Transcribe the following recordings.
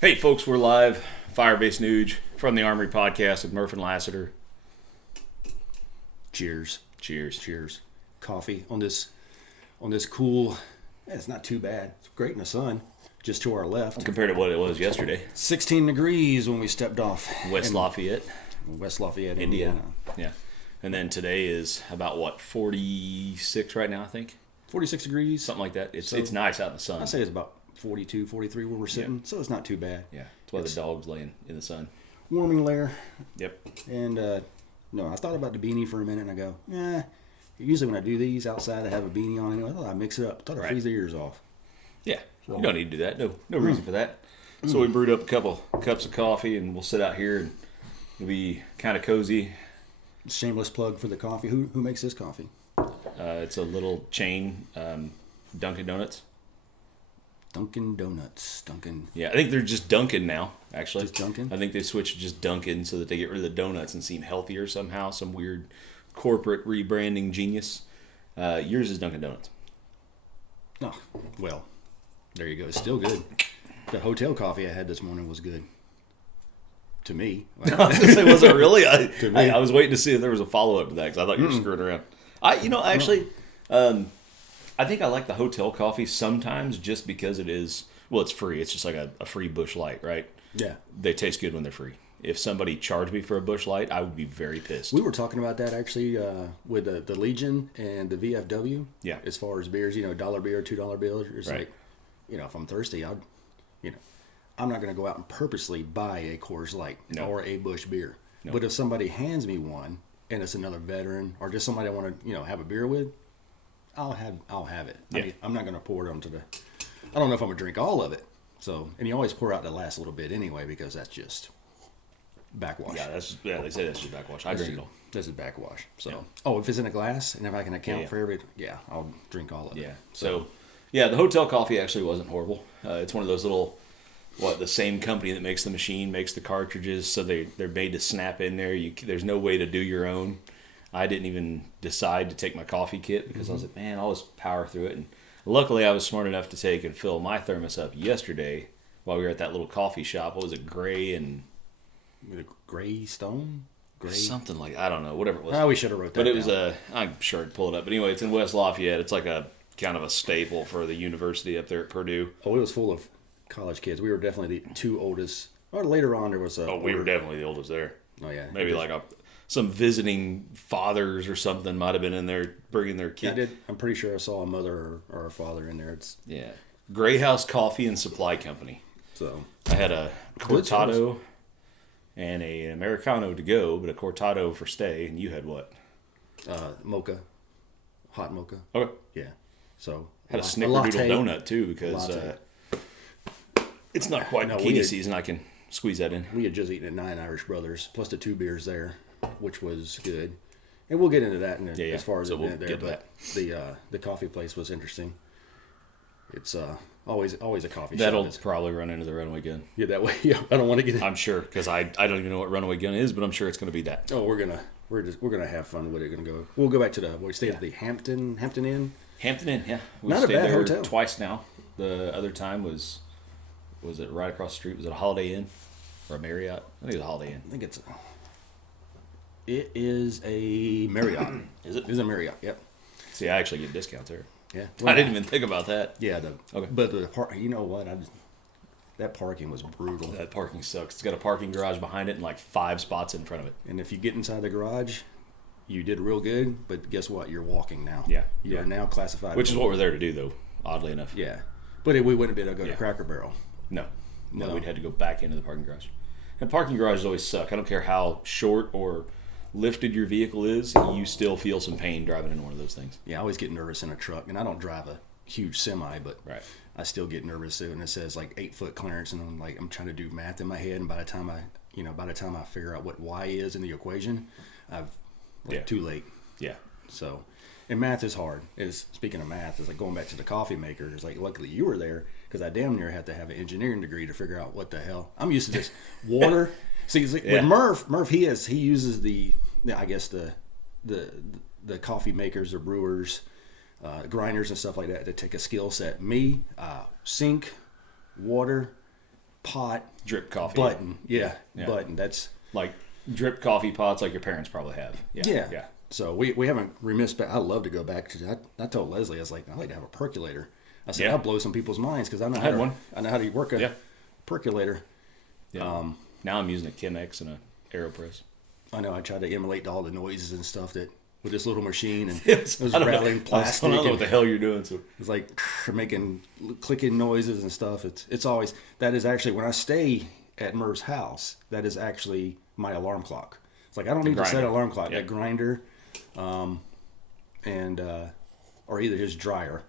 Hey folks, we're live, Firebase Nuge from the Armory podcast with Murph and Lassiter. Cheers. Cheers. Coffee on this cool, it's not too bad. It's great in the sun, just to our left. Compared to what it was yesterday. 16 degrees when we stepped off. West Lafayette, Indiana. Yeah. And then today is about 46 right now, I think. 46 degrees. Something like that. It's nice out in the sun. I say it's about 42, 43 where we're sitting, so it's not too bad. Yeah. That's why the dog's laying in the sun. Warming layer. Yep. And, no, I thought about the beanie for a minute and I go, usually when I do these outside, I have a beanie on anyway. I thought I'd mix it up. I thought I'd freeze the ears off. Yeah. So, you don't need to do that. No reason for that. So we brewed up a couple cups of coffee and we'll sit out here and it'll be kind of cozy. Shameless plug for the coffee. Who makes this coffee? It's a little chain, Dunkin' Donuts. Dunkin'. Yeah, I think they're just Dunkin' now, actually. Just Dunkin'? I think they switched to just Dunkin' so that they get rid of the donuts and seem healthier somehow. Some weird corporate rebranding genius. Yours is Dunkin' Donuts. Oh, well, there you go. It's still good. The hotel coffee I had this morning was good. To me. I was going to say, was it really? To me. I was waiting to see if there was a follow-up to that because I thought you were screwing around. I think I like the hotel coffee sometimes just because it is, well, it's free. It's just like a free Busch Light, right? Yeah. They taste good when they're free. If somebody charged me for a Busch Light, I would be very pissed. We were talking about that actually with the Legion and the VFW. Yeah. As far as beers, $1 beer, $2 beer. It's right. like, if I'm thirsty, I'm not going to go out and purposely buy a Coors Light or a Busch beer. No. But if somebody hands me one and it's another veteran or just somebody I want to, have a beer with, I'll have it. Yeah. I mean, I'm not going to pour it onto I don't know if I'm going to drink all of it. So, and you always pour out the last little bit anyway because that's just backwash. Yeah, they say that's just backwash. I drink it all. This is backwash. So, if it's in a glass and if I can account for every, I'll drink all of it. Yeah. So, the hotel coffee actually wasn't horrible. It's one of those little, the same company that makes the machine makes the cartridges, so they're made to snap in there. There's no way to do your own. I didn't even decide to take my coffee kit because I was like, man, I'll just power through it. And luckily, I was smart enough to take and fill my thermos up yesterday while we were at that little coffee shop. What was it, Gray and... Gray Stone? Gray? Something like, I don't know, whatever it was. We should have wrote that down. But it was I'm sure I'd pull it up. But anyway, it's in West Lafayette. It's like a kind of a staple for the university up there at Purdue. Oh, it was full of college kids. We were definitely the two oldest. Or later on, there was a... we were definitely the oldest there. Oh, yeah. Maybe some visiting fathers or something might have been in there bringing their kid. I did. I'm pretty sure I saw a mother or a father in there. Gray House Coffee and Supply Company. So I had a cortado and an Americano to go, but a cortado for stay. And you had what? Mocha. Hot mocha. Okay. Yeah. So had a snickerdoodle donut too because it's not quite bikini season. I can squeeze that in. We had just eaten at 9 Irish Brothers plus the 2 beers there, which was good. And we'll get into that as far as we'll there. But the coffee place was interesting. It's always a coffee shop. That'll probably run into the Runaway Gun. Yeah, that way. Yeah, I don't want to get it. I'm sure because I don't even know what Runaway Gun is, but I'm sure it's going to be that. Oh, we're gonna have fun with it. Gonna go. We'll go back to we stayed at the Hampton Inn. Hampton Inn, yeah. We Not a bad there hotel. Twice now. The other time was it right across the street? Was it a Holiday Inn or a Marriott? I think it was a Holiday Inn. I think it is a Marriott. Is it? It's a Marriott. Yep. See, I actually get discounts there. Yeah. Well, I didn't even think about that. Yeah. Okay. But you know what? That parking was brutal. That parking sucks. It's got a parking garage behind it and like 5 spots in front of it. And if you get inside the garage, you did real good. But guess what? You're walking now. Yeah. You are now classified. Which is what we're there to do, though. Oddly enough. Yeah. But we wouldn't be able to go to Cracker Barrel. No, we'd had to go back into the parking garage. And parking garages always suck. I don't care how short or lifted your vehicle is, you still feel some pain driving in one of those things. Yeah, I always get nervous in a truck, and I don't drive a huge semi, but I still get nervous when it says like 8-foot clearance, and I'm trying to do math in my head, and by the time I figure out what Y is in the equation, too late. Yeah. So, and math is hard. Speaking of math, it's like going back to the coffee maker. It's like luckily you were there because I damn near had to have an engineering degree to figure out what the hell. I'm used to this water. See, with Murph, he uses the coffee makers or brewers, grinders and stuff like that to take a skill set. Me, sink, water, pot drip coffee button. Yeah, button. That's like drip coffee pots, like your parents probably have. Yeah. So we haven't remissed. But I'd love to go back to that. I told Leslie, I was like, I'd like to have a percolator. I said, I'll blow some people's minds because I know how to work a percolator. Yeah. Now I'm using a Chemex and a AeroPress. I know. I tried to emulate all the noises and stuff that with this little machine, and it was rattling plastic. I don't know what the hell you're doing. So it's like making clicking noises and stuff. It's always, that is actually, when I stay at Murph's house, that is actually my alarm clock. It's like I don't need to set an alarm clock. That grinder, and or either his dryer.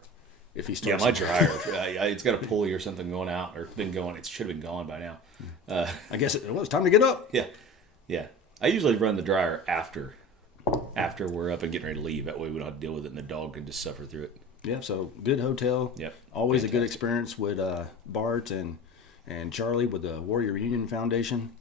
If he starts, my dryer, it's got a pulley or something going out, or been going. It should have been gone by now. I guess it was time to get up. Yeah. I usually run the dryer after we're up and getting ready to leave. That way we don't have to deal with it, and the dog can just suffer through it. Yeah. So good hotel. Yep. Always fantastic. A good experience with Bart and Charlie with the Warrior Union Foundation.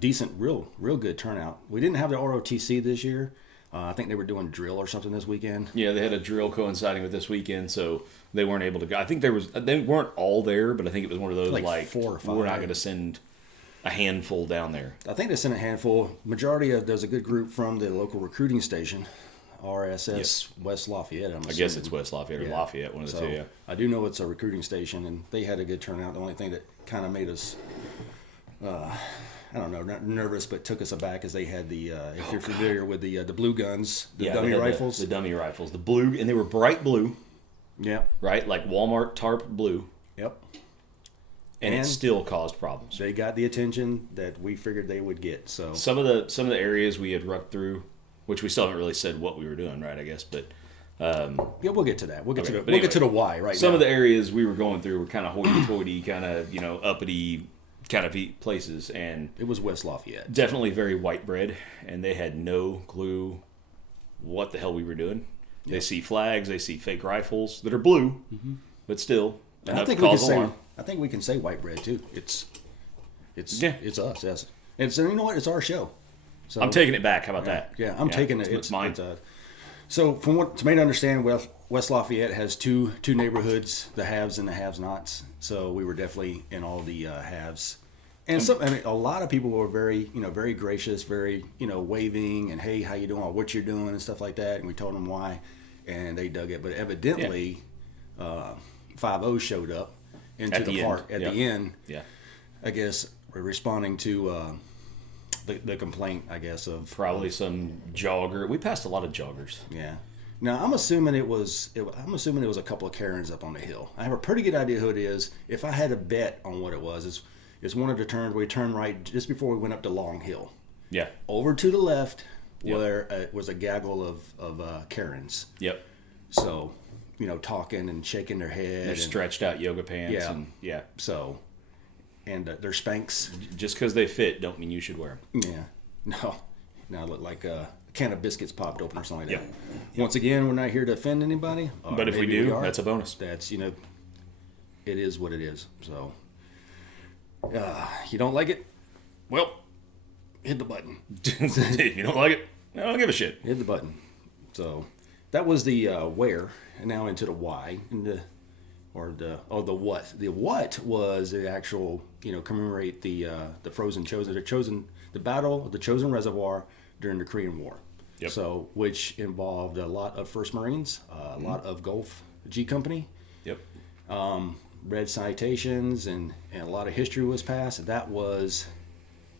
Decent, real good turnout. We didn't have the ROTC this year. I think they were doing drill or something this weekend. Yeah, they had a drill coinciding with this weekend, so they weren't able to go. I think they weren't all there, but I think it was one of those like 4 or 5. We're not going to send a handful down there. I think they sent a handful. Majority of there's a good group from the local recruiting station, RSS West Lafayette. I guess it's West Lafayette or Lafayette, one of the two. Yeah, I do know it's a recruiting station, and they had a good turnout. The only thing that kind of made us, I don't know, not nervous, but took us aback is they had the, if you're familiar with the blue guns, the dummy rifles. The dummy rifles. The blue, and they were bright blue. Yeah. Right? Like Walmart tarp blue. Yep. And it still caused problems. They got the attention that we figured they would get. So some of the areas we had rucked through, which we still haven't really said what we were doing, right, I guess, but we'll get to that. We'll get to the why right now. Some of the areas we were going through were kind of hoity-toity, kind of, uppity kind of places, and it was West Lafayette. Definitely very white bread, and they had no clue what the hell we were doing. Yep. They see flags, they see fake rifles that are blue, but still enough to cause alarm. I think we can say white bread too. It's us. Yes. And so you know what? It's our show. So I'm taking it back. How about that? Yeah, I'm taking it. It's mine. So from what's made to understand, West Lafayette has two neighborhoods, the haves and the have-nots. So we were definitely in all the haves. And a lot of people were very, very gracious, very, waving and, hey, how you doing, or what you're doing and stuff like that. And we told them why, and they dug it. But evidently, 5-0 showed up into the park at the end. Yeah. I guess responding to the complaint, I guess, of probably some jogger. We passed a lot of joggers. Yeah. Now I'm assuming it was a couple of Karens up on the hill. I have a pretty good idea who it is. If I had a bet on what it was, it's one of the turns where we turned right just before we went up to Long Hill. Yeah. Over to the left, where was a gaggle of Karens. Yep. So, talking and shaking their head. They're stretched out yoga pants. Yeah. So, and they're Spanx. Just because they fit don't mean you should wear them. Yeah. No. Now look like a can of biscuits popped open or something like that. Once again, we're not here to offend anybody. But if we do, that's a bonus. That's, it is what it is. So, you don't like it? Well, hit the button. If you don't like it, I don't give a shit. Hit the button. So, that was the where, and now into the why, and the what. The what was the actual, commemorate the Battle of the Chosin Reservoir during the Korean War. Yep. So, which involved a lot of First Marines, a lot of Gulf G Company. Yep. Read citations, and a lot of history was passed. That was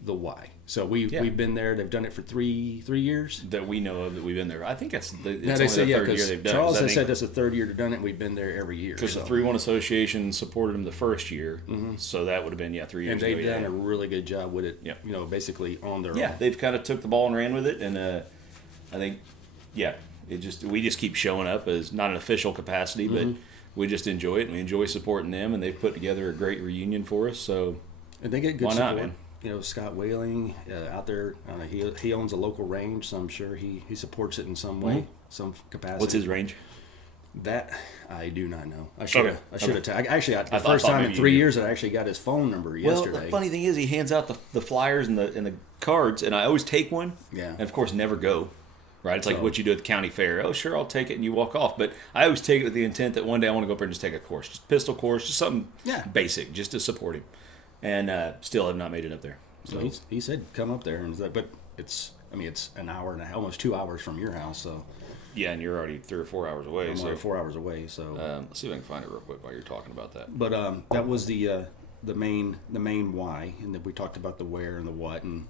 the why. So we've been there. They've done it for three years that we know of. That we've been there. I think it's only the third year they've done it. Charles has said that's the third year they've done it. We've been there every year because the 3-1 Association supported them the first year, so that would have been 3 years. And they've done a really good job with it. Yep. Basically on their own. Yeah, they've kind of took the ball and ran with it, and I think we just keep showing up as not an official capacity, but we just enjoy it, and we enjoy supporting them, and they've put together a great reunion for us. So and they get good why support. Not, man? Scott Whaling out there, he owns a local range, so I'm sure he supports it in some way, some capacity. What's his range? That I do not know. I should have. Actually, the first time in 3 years, I actually got his phone number yesterday. Well, the funny thing is, he hands out the flyers and the cards, and I always take one. Yeah. And of course, never go. Right? It's like what you do at the county fair. Oh, sure, I'll take it, and you walk off. But I always take it with the intent that one day I want to go up there and just take a course, just pistol course, just something basic, just to support him. and still have not made it up there. So he said come up there, but it's an hour and a half, almost 2 hours from your house. So yeah, and you're already 3 or 4 hours away. I'm already 4 hours away. So let's see if I can find it real quick while you're talking about that. But that was the main why, and then we talked about the where and the what, and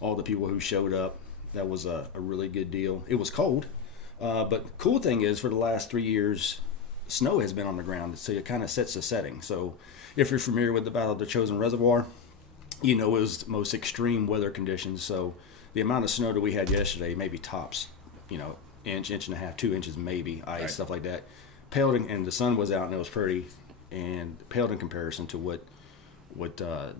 all the people who showed up. That was a really good deal. It was cold, but the cool thing is for the last 3 years, snow has been on the ground, so it kind of sets the setting. So if you're familiar with the Battle of the Chosen Reservoir, you know it was the most extreme weather conditions. So the amount of snow that we had yesterday, maybe tops, inch and a half, 2 inches maybe, ice, right. Stuff like that, paled and the sun was out and it was pretty, and paled in comparison to what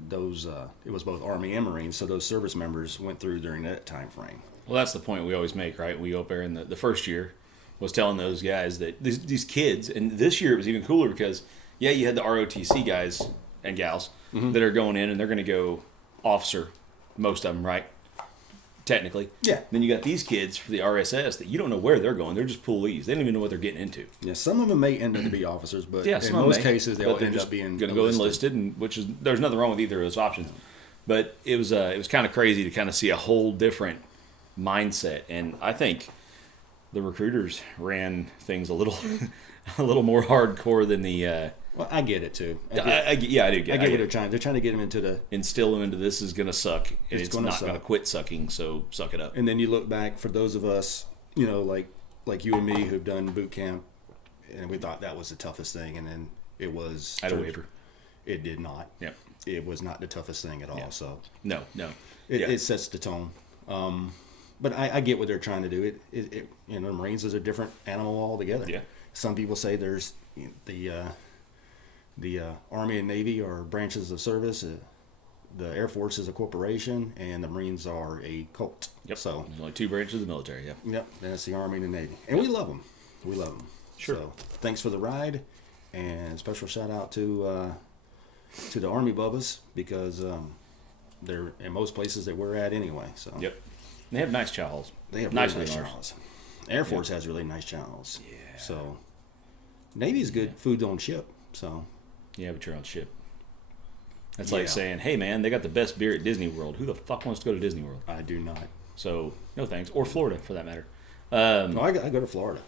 those it was both Army and Marines, so those service members went through during that time frame. Well, that's the point we always make, right? We go up there, and the first year was telling those guys that these kids, and this year it was even cooler because, yeah, you had the ROTC guys and gals that are going in, and they're going to go officer, most of them, right? Technically. Yeah. Then you got these kids for the RSS that you don't know where they're going. They're just police. They don't even know what they're getting into. Yeah, some of them may end up to be officers, but in most cases they'll end up being going to go enlisted, and there's nothing wrong with either of those options. But it was kind of crazy to kind of see a whole different mindset, and I think the recruiters ran things a little more hardcore than the. Well, I get it too. I do get. I get what they're trying. They're trying to get them into instill them into this is going to suck, and it's not going to quit sucking. So suck it up. And then you look back for those of us, like you and me who've done boot camp, and we thought that was the toughest thing, and then it was. I had a waiver. It did not. Yep. It was not the toughest thing at all. Yeah. So no. It sets the tone. But I get what they're trying to do. The Marines is a different animal altogether. Yeah. Some people say there's the Army and Navy are branches of service. The Air Force is a corporation, and the Marines are a cult. Yep. So there's only 2 branches of the military. Yep. Yep. That's the Army and the Navy, and we love them. We love them. Sure. So thanks for the ride, and special shout out to the Army Bubbas because they're in most places that we're at anyway. So. Yep. They have nice chow halls. They have really nice chow halls. Air Force has really nice chow halls. Yeah. So Navy's good food on ship. So. Yeah, but you're on ship. That's like saying, hey, man, they got the best beer at Disney World. Who the fuck wants to go to Disney World? I do not. So, no thanks. Or Florida, for that matter. No, I go to Florida.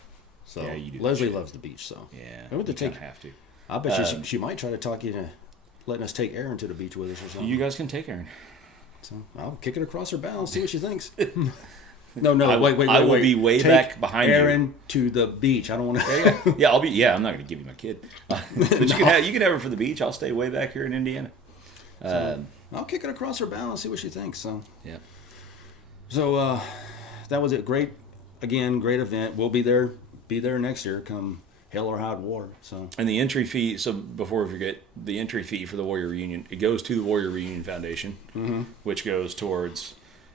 So yeah, you do. Leslie loves the beach, so. Yeah, I want to kind of have to. I bet she might try to talk you into letting us take Erin to the beach with us or something. You guys can take Erin. So I'll kick it across her bow and see what she thinks. Wait. I will be way back behind Erin to the beach. I don't want to. Yeah, I'll be. Yeah, I'm not going to give you my kid. But you can have her for the beach. I'll stay way back here in Indiana. I'll kick it across her bow and see what she thinks. So yeah. So that was it. Great event. We'll be there next year. Come hell or high water. So and the entry fee. So before we forget, the entry fee for the Warrior Reunion, it goes to the Warrior Reunion Foundation, which goes towards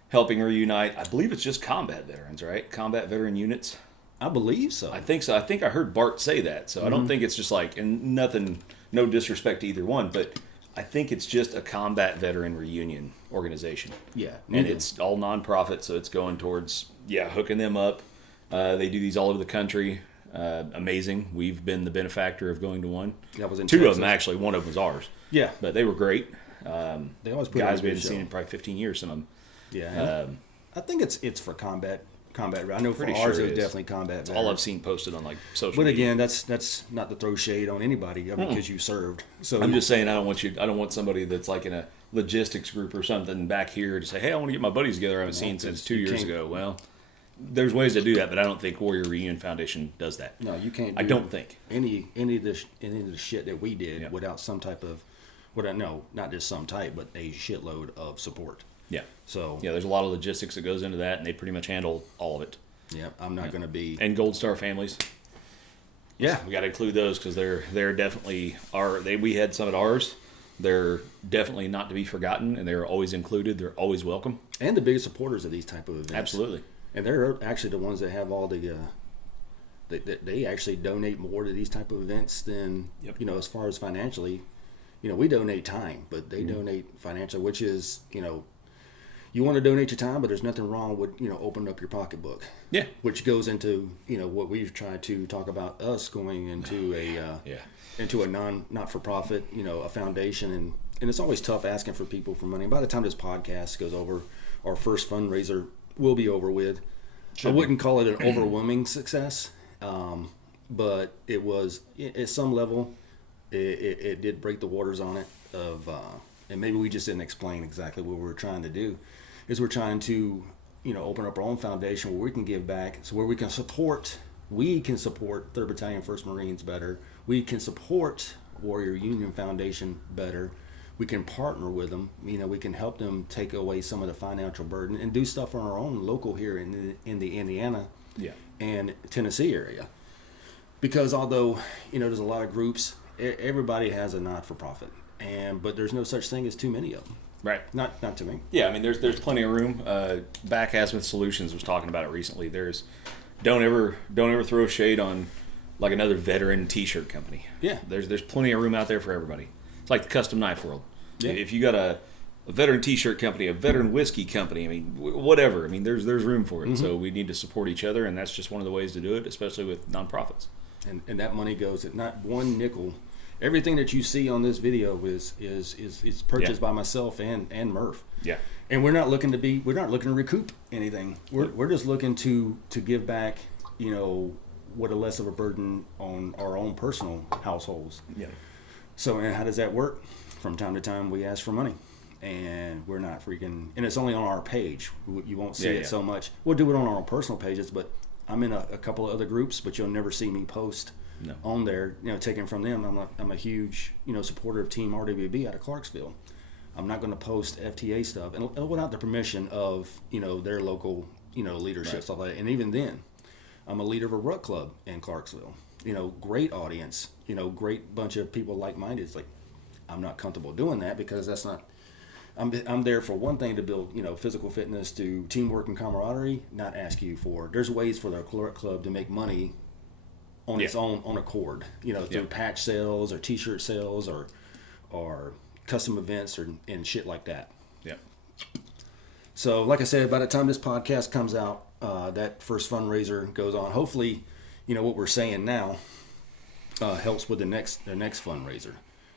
helping reunite. I believe it's just combat veterans, right? Combat veteran units. I believe so. I think so. I think I heard Bart say that. So I don't think it's just like, and nothing, no disrespect to either one, but I think it's just a combat veteran reunion organization. Yeah. And it's all nonprofit, so it's going towards, hooking them up. They do these all over the country. Amazing. We've been the benefactor of going to one. That was in 2 Texas. of them, actually. One of them was ours. Yeah. But they were great. They always put guys we hadn't seen in probably 15 years, some of them. Yeah. I think it's for combat. I know for ours it was definitely combat. That's all I've seen posted on like social But media. again, that's not to throw shade on anybody because you served. So I'm just saying I don't want somebody that's like in a logistics group or something back here to say, hey, I want to get my buddies together I haven't seen since 2 years ago. Well, there's ways to do that, but I don't think Warrior Reunion Foundation does that. No, you can't. I don't think any of the shit that we did without some type of, not just some type, but a shitload of support. Yeah. So there's a lot of logistics that goes into that, and they pretty much handle all of it. Yeah, I'm not going to be. And Gold Star families. Yeah, we got to include those because they're definitely we had some at ours. They're definitely not to be forgotten, and they're always included. They're always welcome. And the biggest supporters of these type of events. Absolutely. And they're actually the ones that have all the. They actually donate more to these type of events than as far as financially. We donate time, but they donate financially, which is you want to donate your time, but there's nothing wrong with opening up your pocketbook. Yeah. Which goes into what we've tried to talk about us going into into a not for profit a foundation, and and it's always tough asking for people for money. By the time this podcast goes over, our first fundraiser will be over with. I wouldn't call it an overwhelming success, but it was, at some level, it did break the waters on it. And maybe we just didn't explain exactly what we were trying to do. Is we're trying to, open up our own foundation where we can give back, so where we can support 3rd Battalion 1st Marines better. We can support Warrior Union Foundation better. We can partner with them. We can help them take away some of the financial burden and do stuff on our own local here in the Indiana and Tennessee area. Because although, there's a lot of groups, everybody has a not-for-profit, but there's no such thing as too many of them. Right. Not to me. Yeah, I mean, there's plenty of room. Back Azimuth Solutions was talking about it recently. Don't ever throw shade on like another veteran T-shirt company. Yeah. There's plenty of room out there for everybody. It's like the custom knife world. Yeah. If you got a veteran T-shirt company, a veteran whiskey company, I mean, whatever. I mean, there's room for it. Mm-hmm. So we need to support each other, and that's just one of the ways to do it, especially with nonprofits. And that money goes at not one nickel. Everything that you see on this video is purchased by myself and Murph. Yeah. And we're not looking to recoup anything. We're just looking to give back, what a less of a burden on our own personal households. Yeah. So, and how does that work? From time to time, we ask for money, and we're not freaking. And it's only on our page. You won't see it so much. We'll do it on our own personal pages, but I'm in a couple of other groups, but you'll never see me post on there. Taking from them. I'm a huge supporter of Team RWB out of Clarksville. I'm not going to post FTA stuff, and without the permission of their local leadership stuff like that. And even then, I'm a leader of a ruck club in Clarksville. Great audience. Great bunch of people like-minded. It's like, I'm not comfortable doing that because that's not. I'm there for one thing, to build physical fitness, to teamwork and camaraderie. Not ask you for. There's ways for the club to make money on its own accord. Through patch sales or T-shirt sales or custom events and shit like that. Yeah. So, like I said, by the time this podcast comes out, that first fundraiser goes on. Hopefully, what we're saying now helps with the next fundraiser.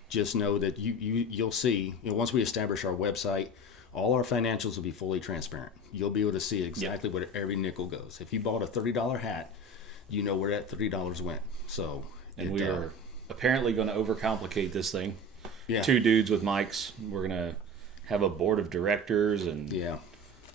Just know that you'll see, once we establish our website, all our financials will be fully transparent. You'll be able to see exactly where every nickel goes. If you bought a $30 hat, you know where that $30 went. So, and we are apparently going to overcomplicate this thing. Yeah. 2 dudes with mics. We're going to have a board of directors and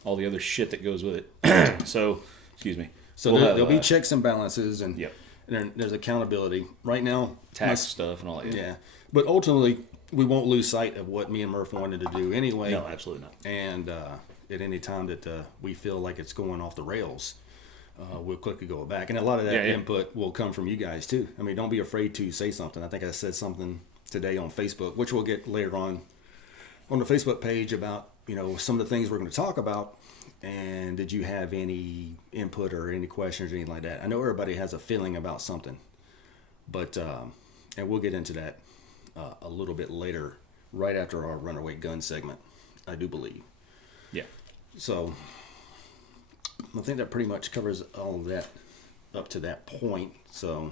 all the other shit that goes with it. So, excuse me. So there'll be checks and balances, and there's accountability. Right now, tax stuff and all that. Yeah. But ultimately, we won't lose sight of what me and Murph wanted to do anyway. No, absolutely not. And at any time that we feel like it's going off the rails, we'll quickly go back. And a lot of that input will come from you guys, too. I mean, don't be afraid to say something. I think I said something today on Facebook, which we'll get later on the Facebook page about, some of the things we're going to talk about. And did you have any input or any questions or anything like that? I know everybody has a feeling about something. But, and we'll get into that a little bit later, right after our Runaway Gun segment, I do believe. Yeah. So, I think that pretty much covers all of that up to that point. So,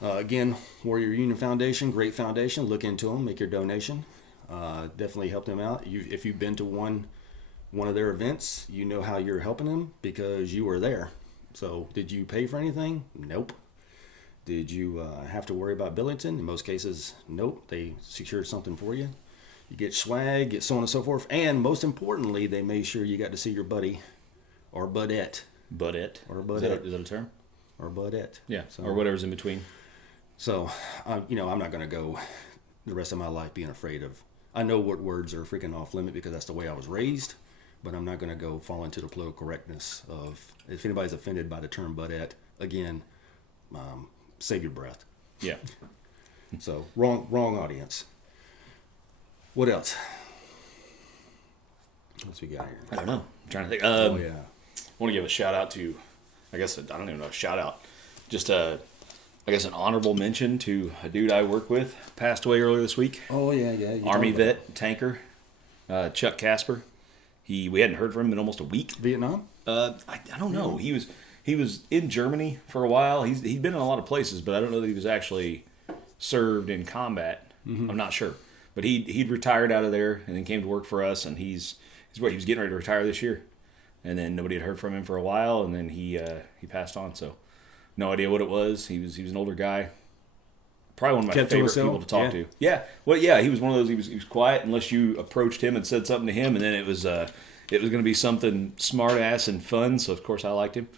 again, Warrior Union Foundation, great foundation. Look into them, make your donation. Definitely help them out. If you've been to one of their events, you know how you're helping them because you were there. So, did you pay for anything? Nope. Did you have to worry about Billington? In most cases, nope. They secured something for you. You get swag, get so on and so forth. And most importantly, they made sure you got to see your buddy or budette. Budette? Or budette. Is that a term? Or budette. Yeah, or whatever's in between. So, I'm not going to go the rest of my life being afraid of... I know what words are freaking off limit because that's the way I was raised, but I'm not going to go fall into the political correctness of... If anybody's offended by the term budette, again... save your breath. Yeah. So, wrong audience. What else? What's we got here? I don't know. I'm trying to think. I want to give a shout out to, I guess, I don't even know, a shout out. Just I guess an honorable mention to a dude I work with, passed away earlier this week. Oh, yeah. Army vet, tanker, Chuck Casper. We hadn't heard from him in almost a week. Vietnam? I don't know. He was in Germany for a while. He'd been in a lot of places, but I don't know that he was actually served in combat. Mm-hmm. I'm not sure. But he'd retired out of there and then came to work for us, and he was getting ready to retire this year, and then nobody had heard from him for a while, and then he passed on. So no idea what it was. He was an older guy. Probably one of my favorite people to talk to. Yeah. Well, yeah, he was one of those. He was quiet unless you approached him and said something to him, and then it was going to be something smart ass and fun. So of course I liked him.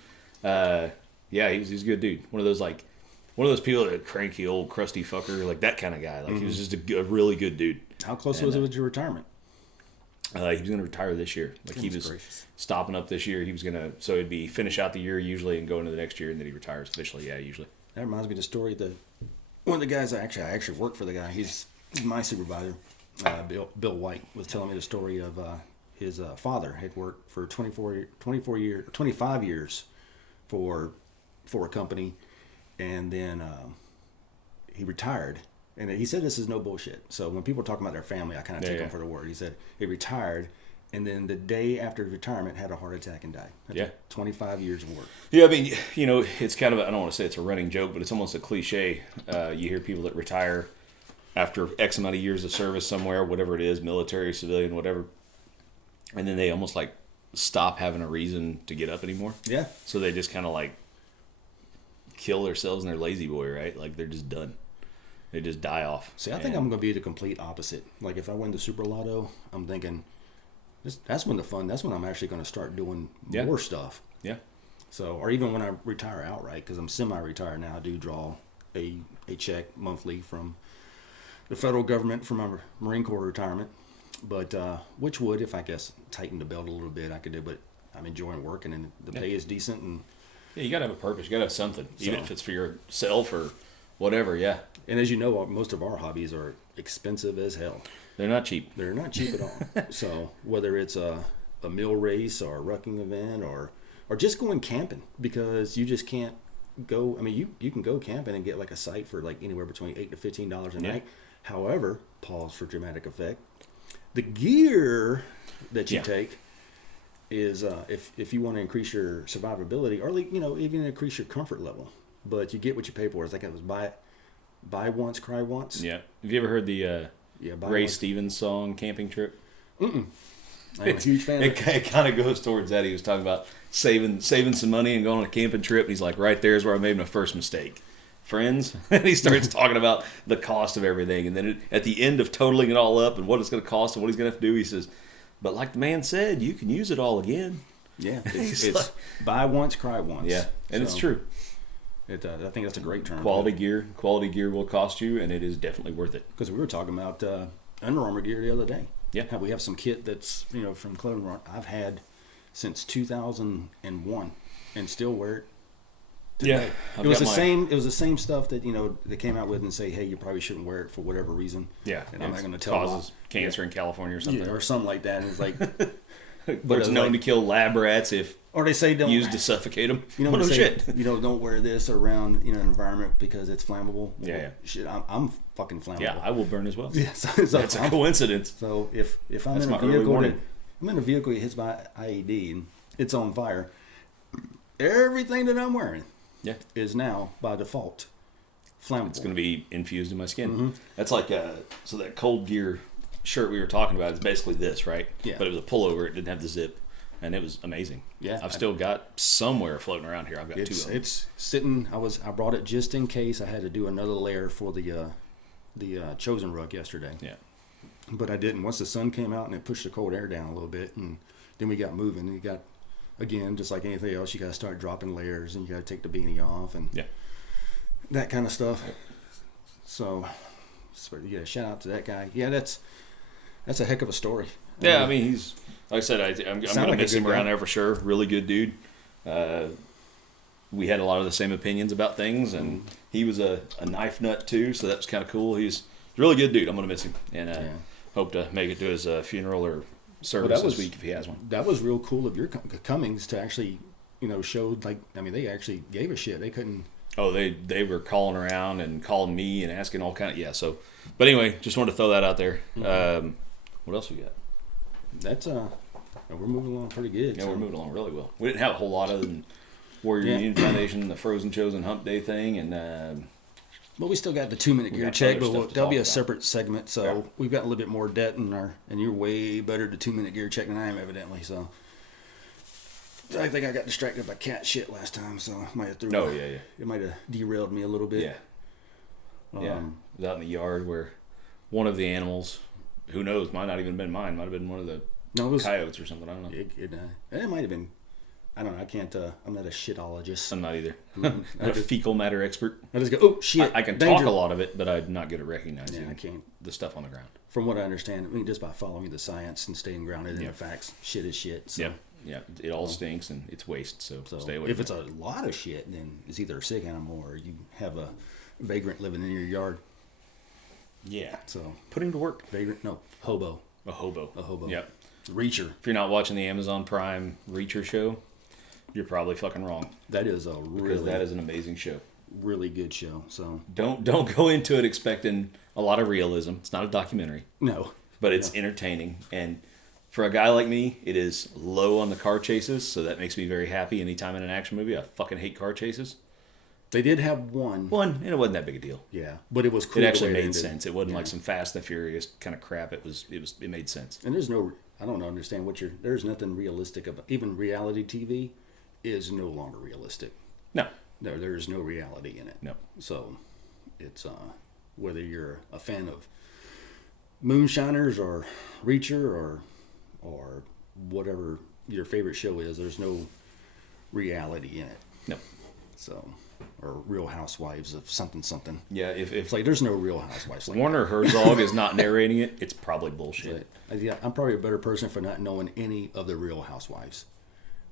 Yeah, he was a good dude. One of those people that cranky old crusty fucker, like that kind of guy. Like he was just a really good dude. How close was it with your retirement? He was going to retire this year. Like he was stopping up this year. He was going to, so it'd be finish out the year usually and go into the next year, and then he retires officially. Yeah, usually. That reminds me of the story that one of the guys I actually work for the guy. He's my supervisor. Bill White was telling me the story of his father had worked for 25 years for a company, and then he retired. And he said this is no bullshit. So when people talk about their family, I kind of take him for the word. He said he retired, and then the day after retirement had a heart attack and died. That's 25 years of work. Yeah, I mean, it's kind of I don't want to say it's a running joke, but it's almost a cliche. You hear people that retire after X amount of years of service somewhere, whatever it is, military, civilian, whatever, and then they almost like stop having a reason to get up anymore. Yeah. So they just kind of like kill themselves and they're lazy boy, right? Like they're just done. They just die off. See, I think I'm going to be the complete opposite. Like if I win the Super Lotto, I'm thinking that's when I'm actually going to start doing more stuff. Yeah. So, or even when I retire outright, because I'm semi-retired now, I do draw a check monthly from the federal government for my Marine Corps retirement. But which would, if I guess, tighten the belt a little bit, I could do. But I'm enjoying working, and the pay is decent. And yeah, you got to have a purpose. You got to have something, even if it's for yourself or whatever. Yeah. And as you know, most of our hobbies are expensive as hell. They're not cheap. They're not cheap at all. So whether it's a mill race or a rucking event or just going camping, because you just can't go. I mean, you can go camping and get like a site for like anywhere between $8 to $15 a night. However, pause for dramatic effect. The gear that you take is if you want to increase your survivability or even increase your comfort level, but you get what you pay for. It's like it was buy once, cry once. Yeah. Have you ever heard the Ray Stevens song "Camping Trip"? I'm a huge fan. It kind of goes towards that. He was talking about saving some money and going on a camping trip. And he's like, right there's where I made my first mistake. Friends, and he starts talking about the cost of everything, and then at the end of totaling it all up and what it's going to cost and what he's going to have to do, he says, "But like the man said, you can use it all again." Yeah, it's like, buy once, cry once. Yeah, and it's true. I think that's a great term. Quality gear will cost you, and it is definitely worth it. Because we were talking about Under Armour gear the other day. Yeah, how we have some kit that's from Clothing Run I've had since 2001 and still wear it today. Yeah, it was the same stuff that they came out with and say, hey, you probably shouldn't wear it for whatever reason. Yeah, and I'm not going to tell causes cancer in California or something, or something like that. And it's like, but it's known to kill lab rats if they say don't used to suffocate them. Shit. Don't wear this around an environment because it's flammable. Well, shit, I'm fucking flammable. Yeah, I will burn as well. Yeah, so that's a coincidence. So if I'm in a vehicle that hits by IED and it's on fire, everything that I'm wearing is now by default flammable. It's going to be infused in my skin. Mm-hmm. That's like so that cold gear shirt we were talking about is basically this, right? Yeah. But it was a pullover. It didn't have the zip, and it was amazing. Yeah. I've still got somewhere floating around here. I've got two of them. It's sitting. I brought it just in case I had to do another layer for the chosen rug yesterday. Yeah. But I didn't. Once the sun came out and it pushed the cold air down a little bit, and then we got moving. And you got, again, just like anything else, you got to start dropping layers, and you got to take the beanie off and that kind of stuff. So yeah, shout out to that guy. Yeah, that's a heck of a story. Yeah, I mean, he's, like I said, I'm going to miss him around there for sure. Really good dude. We had a lot of the same opinions about things, and he was a knife nut too, so that was kind of cool. He's a really good dude. I'm going to miss him, and hope to make it to his funeral or service this week if he has one. That was real cool of your Cummings to actually, showed they actually gave a shit. They couldn't. Oh, they were calling around and calling me and asking all kind of So, but anyway, just wanted to throw that out there. Mm-hmm. What else we got? That's we're moving along pretty good. Yeah, we're moving along really well. We didn't have a whole lot other than Warrior Union Foundation, the Frozen Chosen Hump Day thing, and But we still got the 2-minute gear check, but that'll be a about. separate segment. So we've got a little bit more debt and you're way better at the 2-minute gear check than I am, evidently. So I think I got distracted by cat shit last time, so I might have it might have derailed me a little bit. Yeah. I was out in the yard where one of the animals, who knows, might not even have been mine, might have been one of the coyotes or something. I don't know. It might have been. I don't know. I can't. I'm not a shitologist. I'm not either. I'm a fecal matter expert. I just go, oh shit! I can talk a lot of it, but I'm not good at recognizing. I can't. The stuff on the ground. From what I understand, just by following the science and staying grounded in the facts, shit is shit. So. Yeah. It all stinks and it's waste. So stay away. If it's a lot of shit, then it's either a sick animal or you have a vagrant living in your yard. Yeah. So put him to work. Vagrant? No, hobo. A hobo. Yep. Reacher. If you're not watching the Amazon Prime Reacher show, you're probably fucking wrong. That is because that is an amazing show. Really good show. So don't go into it expecting a lot of realism. It's not a documentary. No. But it's entertaining, and for a guy like me, it is low on the car chases, so that makes me very happy. Anytime in an action movie, I fucking hate car chases. They did have one, and it wasn't that big a deal. Yeah, but it was cool. It actually made sense. It wasn't like some Fast and Furious kind of crap. It made sense. And I don't understand there's nothing realistic about, even reality TV is no longer realistic. No, there is no reality in it. No. So it's whether you're a fan of Moonshiners or Reacher or whatever your favorite show is, there's no reality in it. No. So, or Real Housewives of something. Yeah, if it's like there's no Real Housewives. Like Warner Herzog is not narrating it, it's probably bullshit. Yeah, I'm probably a better person for not knowing any of the Real Housewives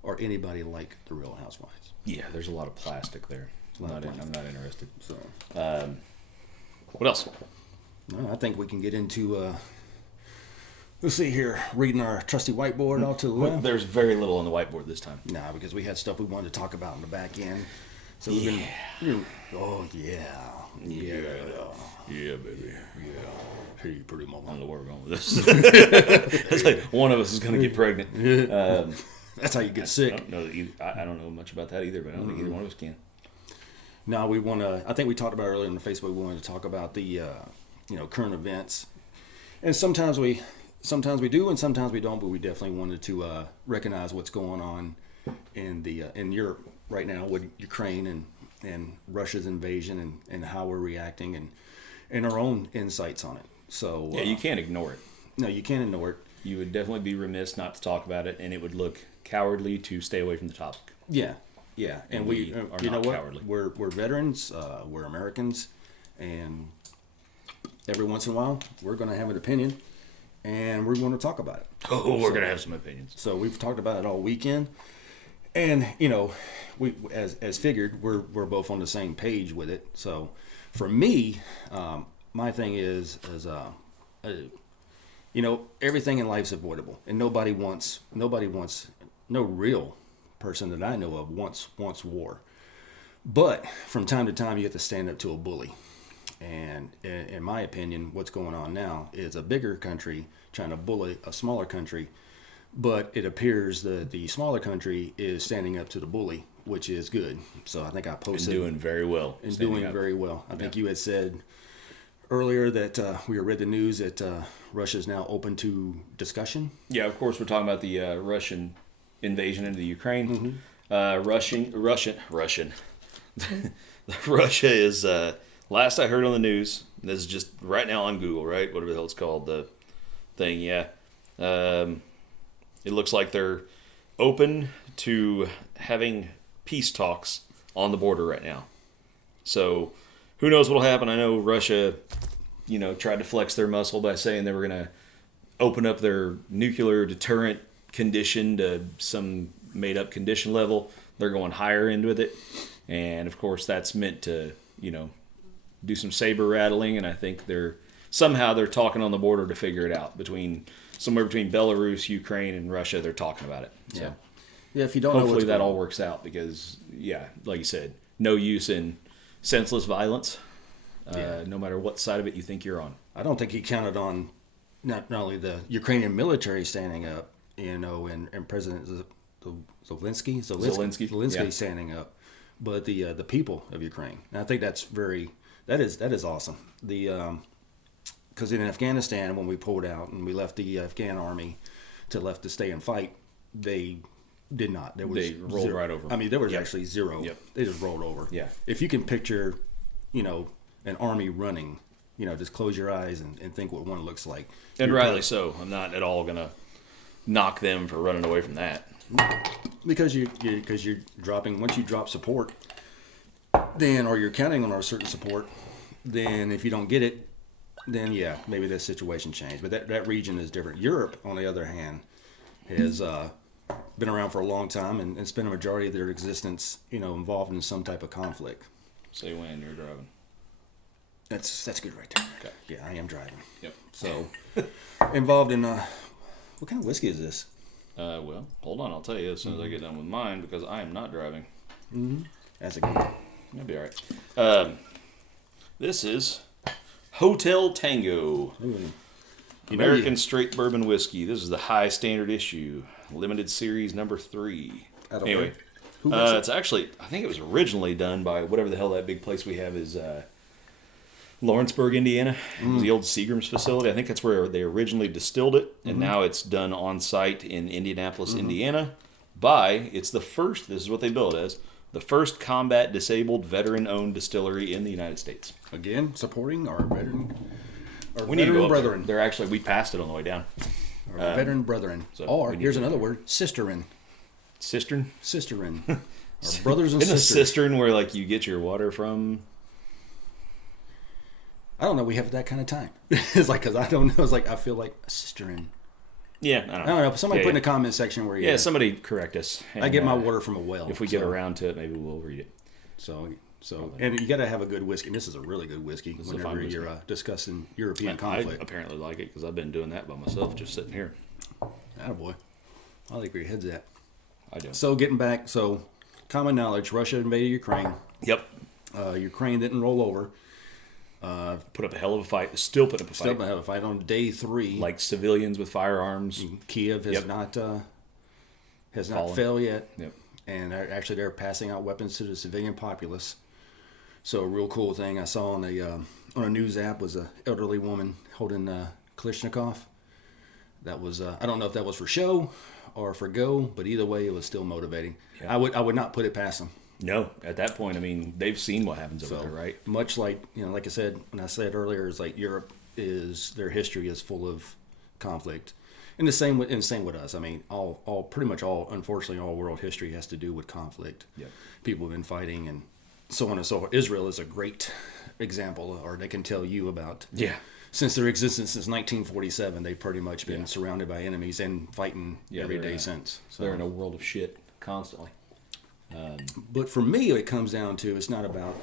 or anybody like the Real Housewives. Yeah, there's a lot of plastic there. I'm not interested. So, what else? No, I think we can get into. Let's see here, reading our trusty whiteboard all to the left. There's very little on the whiteboard this time. Nah, because we had stuff we wanted to talk about in the back end. So we've been. Oh yeah, baby. Yeah. Hey, pretty mama. I don't know where we're going with this. It's like one of us is going to get pregnant. That's how you get sick. I don't know much about that either, but I don't think either one of us can. No, we want to. I think we talked about earlier on Facebook. We wanted to talk about the current events, and sometimes we do, and sometimes we don't. But we definitely wanted to recognize what's going on in Europe right now with Ukraine and Russia's invasion and how we're reacting and our own insights on it. So you can't ignore it. No, you can't ignore it. You would definitely be remiss not to talk about it, and it would look cowardly to stay away from the topic. Yeah, and we are you know not what? Cowardly. We're veterans. We're Americans, and every once in a while we're going to have an opinion, and we're going to talk about it. We're going to have some opinions. So we've talked about it all weekend, and we as figured we're both on the same page with it. So for me, my thing is everything in life's avoidable, and no real person that I know of wants war. But from time to time, you have to stand up to a bully. And in my opinion, what's going on now is a bigger country trying to bully a smaller country. But it appears that the smaller country is standing up to the bully, which is good. So I think I posted. And doing very well. I think you had said earlier that we read the news that Russia is now open to discussion. Yeah, of course, we're talking about the Russian invasion into the Ukraine. Mm-hmm. Russian. Russia is, last I heard on the news, this is just right now on Google, right? Whatever the hell it's called, the thing, yeah. It looks like they're open to having peace talks on the border right now. So who knows what'll happen? I know Russia, tried to flex their muscle by saying they were going to open up their nuclear deterrent condition to some made-up condition level. They're going higher into it. And, of course, that's meant to, do some saber rattling. And I think they're talking on the border to figure it out. Somewhere between Belarus, Ukraine, and Russia, they're talking about it. So, yeah. If you don't hopefully that all works out because, like you said, no use in senseless violence, no matter what side of it you think you're on. I don't think he counted on not only the Ukrainian military standing up, and President Zelensky Yeah. standing up, but the people of Ukraine. And I think that's very That is awesome. Because in Afghanistan, when we pulled out and we left the Afghan army to stay and fight, they did not. They rolled right over. I mean, there was actually zero. Yep. They just rolled over. Yeah. If you can picture, an army running, just close your eyes and think what one looks like. And rightly so. I'm not at all going to knock them for running away from that. Because you're dropping, once you drop support, then, or you're counting on our certain support, then if you don't get it, then yeah, maybe that situation changed. But that region is different. Europe, on the other hand, has been around for a long time and spent a majority of their existence, involved in some type of conflict. Say when you're driving. That's good right there. Okay. Yeah, I am driving. Yep. So, involved in, what kind of whiskey is this? Well, hold on. I'll tell you as soon as I get done with mine because I am not driving. Mm-hmm. That's a good one. That'll be all right. This is Hotel Tango. American Straight Bourbon Whiskey. This is the high standard issue. Limited series number 3. Anyway, it's actually, I think it was originally done by whatever the hell that big place we have is Lawrenceburg, Indiana. It was the old Seagram's facility. I think that's where they originally distilled it. And now it's done on site in Indianapolis, Indiana. It's the first, this is what they bill it as, the first combat disabled veteran-owned distillery in the United States. Again, supporting our veteran brethren. They're actually, we passed it on the way down. Our veteran brethren. So or, here's another word, sisterin. Cistern? Sisterin. Our brothers and Isn't sisters. a cistern where like you get your water from? I don't know. We have that kind of time. It's like, because I don't know. It's like, I feel like a sisterin. Yeah, I don't know. Somebody put in the comment section where you... Yeah, somebody correct us. And, I get my water from a well. If we get around to it, maybe we'll read it. So and you got to have a good whiskey. And this is a really good whiskey whenever you're discussing European conflict. I apparently like it because I've been doing that by myself, just sitting here. Attaboy. I like where your head's at. I do. So getting back, common knowledge, Russia invaded Ukraine. Yep. Ukraine didn't roll over. Put up a hell of a fight. Still put up a fight. Still have a fight on day 3. Like civilians with firearms. Kiev has not fell yet. Yep. And they're passing out weapons to the civilian populace. So a real cool thing I saw on a news app was an elderly woman holding Kalashnikov. That was I don't know if that was for show or for go, but either way it was still motivating. Yeah. I would not put it past them. No, at that point, I mean, they've seen what happens over there, right? Much like, like I said, when I said earlier, it's like Europe their history is full of conflict. And the same with us. I mean, unfortunately, all world history has to do with conflict. Yep. People have been fighting and so on and so forth. Israel is a great example, or they can tell you about. Yeah. Since their existence since 1947, they've pretty much been surrounded by enemies and fighting every day since. So they're in a world of shit constantly. But for me, it comes down to it's not about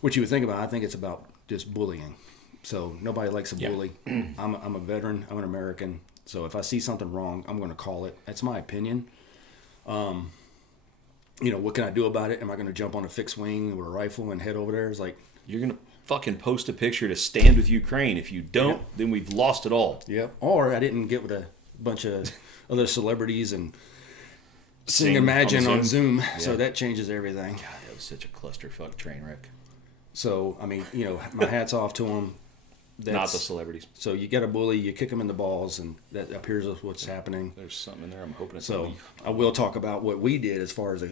what you would think about. I think it's about just bullying. So nobody likes a bully. I'm a veteran. I'm an American. So if I see something wrong, I'm going to call it. That's my opinion. What can I do about it? Am I going to jump on a fixed wing with a rifle and head over there? It's like, you're going to fucking post a picture to stand with Ukraine. If you don't, then we've lost it all. Yep. Or I didn't get with a bunch of other celebrities and sing Imagine on Zoom. Yeah. So that changes everything. God, that was such a clusterfuck train wreck. So, I mean, my hat's off to them. Not the celebrities. So you get a bully, you kick them in the balls, and that appears as what's happening. There's something in there. I'm hoping it's so. I will talk about what we did as far as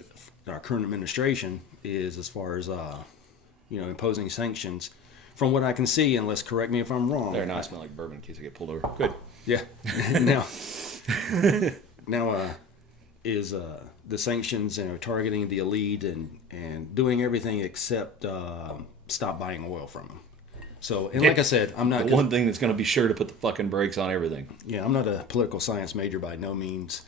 our current administration is, as far as imposing sanctions. From what I can see, and let's correct me if I'm wrong. Now I smell like bourbon in case I get pulled over. Good. Yeah. now is the sanctions targeting the elite and doing everything except stop buying oil from them. So, and like I said, I'm not... one thing that's going to be sure to put the fucking brakes on everything. Yeah, I'm not a political science major by no means.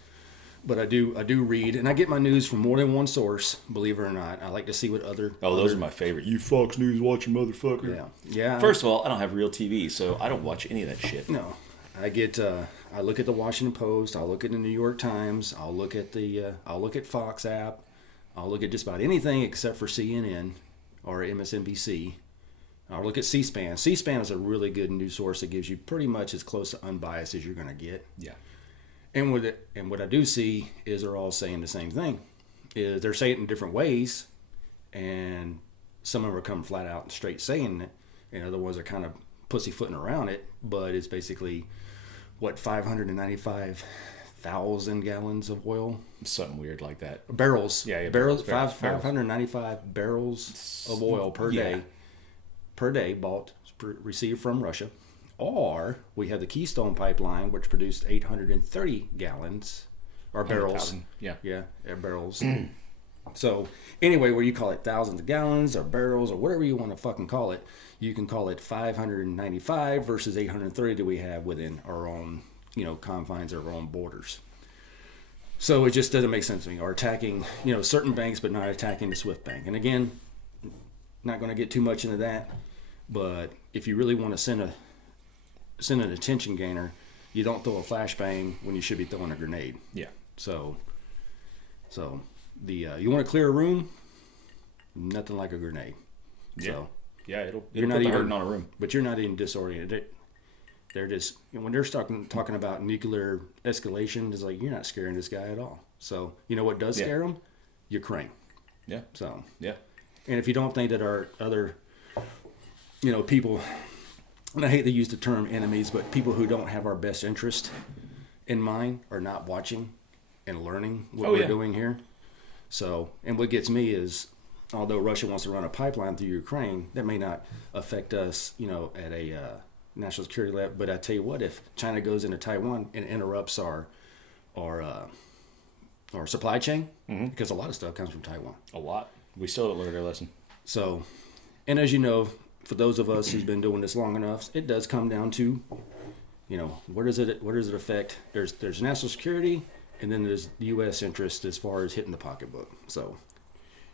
But I do read, and I get my news from more than one source, believe it or not. I like to see what other... those are my favorite. You Fox News watching motherfucker. Yeah. First of all, I don't have real TV, so I don't watch any of that shit. No. I look at the Washington Post, I'll look at the New York Times, I'll look at Fox app, I'll look at just about anything except for CNN or MSNBC. I'll look at C-SPAN. C-SPAN is a really good news source that gives you pretty much as close to unbiased as you're going to get. Yeah. And what I do see is they're all saying the same thing. is they're saying it in different ways, and some of them are coming flat out and straight saying it, and other ones are kind of pussyfooting around it. But it's basically 595,000 gallons of oil, something weird like that. Barrels, barrels. 595 barrels of oil per day bought, received from Russia. Or we have the Keystone Pipeline, which produced 830 gallons or barrels. Barrels. So anyway, where you call it thousands of gallons or barrels or whatever you want to fucking call it, you can call it 595 versus 830 that we have within our own, confines of our own borders. So it just doesn't make sense to me. Or attacking, certain banks, but not attacking the SWIFT bank. And again, not going to get too much into that. But if you really want to send an attention gainer, you don't throw a flashbang when you should be throwing a grenade. Yeah. So the you want to clear a room, nothing like a grenade. Yeah. So it'll put the hurting on a room. But you're not even disoriented. They're just, when they're talking about nuclear escalation, it's like, you're not scaring this guy at all. So you know what does scare them? Ukraine. Yeah. So yeah. And if you don't think that our other, people, and I hate to use the term enemies, but people who don't have our best interest in mind are not watching and learning what we're doing here. So, and what gets me is, although Russia wants to run a pipeline through Ukraine, that may not affect us, at a national security level. But I tell you what, if China goes into Taiwan and interrupts our supply chain, because a lot of stuff comes from Taiwan. A lot. We still haven't learned our lesson. So, and as you know, for those of us who's been doing this long enough, it does come down to, where does it affect? There's national security, and then there's the U.S. interest as far as hitting the pocketbook. So,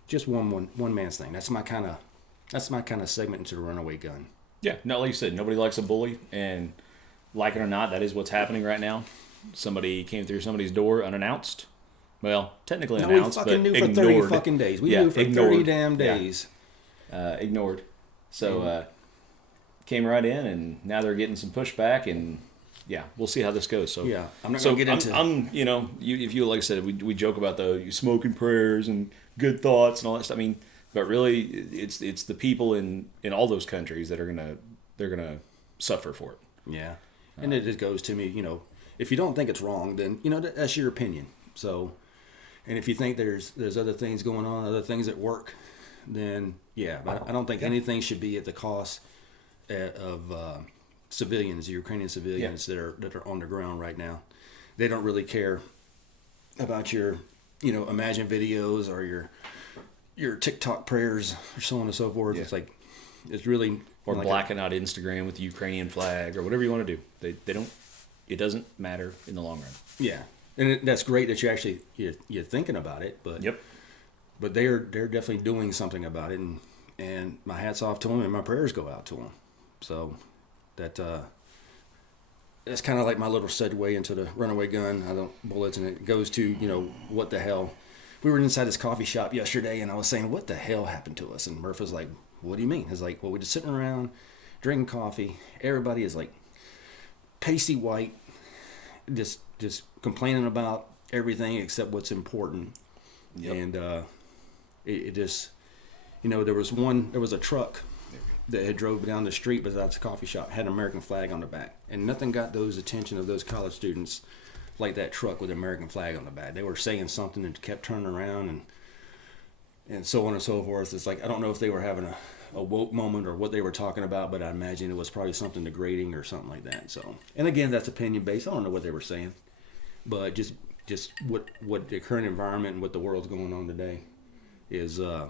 just one man's thing. That's my kind of segment into the Runaway Gun. Yeah, no, like you said, nobody likes a bully, and like it or not, that is what's happening right now. Somebody came through somebody's door unannounced. Well, technically announced, but ignored. We knew for 30 fucking days. We knew for 30 damn days. Yeah. Ignored. So, came right in, and now they're getting some pushback, and we'll see how this goes. So, I'm not going to get into... if you, like I said, we joke about the smoking prayers and good thoughts and all that stuff. I mean, but really, it's the people in all those countries that they're gonna suffer for it. Yeah, and it just goes to me, if you don't think it's wrong, then that's your opinion. So, and if you think there's other things going on, other things at work, then but I don't think anything should be at the cost of civilians, Ukrainian civilians that are on the ground right now. They don't really care about your Imagine videos or your TikTok prayers or so on and so forth. It's like, it's really... Or like blacking out Instagram with the Ukrainian flag or whatever you want to do. They don't... It doesn't matter in the long run. Yeah. And that's great that you're thinking about it, but... Yep. But they're definitely doing something about it, and my hat's off to them, and my prayers go out to them. So that's kind of like my little segue into the Runaway Gun. I don't bullets, and it goes to what the hell. We were inside this coffee shop yesterday, and I was saying, what the hell happened to us? And Murph was like, what do you mean? He's like, well, we're just sitting around drinking coffee. Everybody is like pasty white, just complaining about everything except what's important. Yep. And it just, there was a truck that had drove down the street beside the coffee shop, had an American flag on the back, and nothing got those attention of those college students like that truck with an American flag on the back. They were saying something and kept turning around and so on and so forth. It's like, I don't know if they were having a woke moment or what they were talking about, but I imagine it was probably something degrading or something like that. So, and again, that's opinion based. I don't know what they were saying, but just what the current environment and what the world's going on today is, what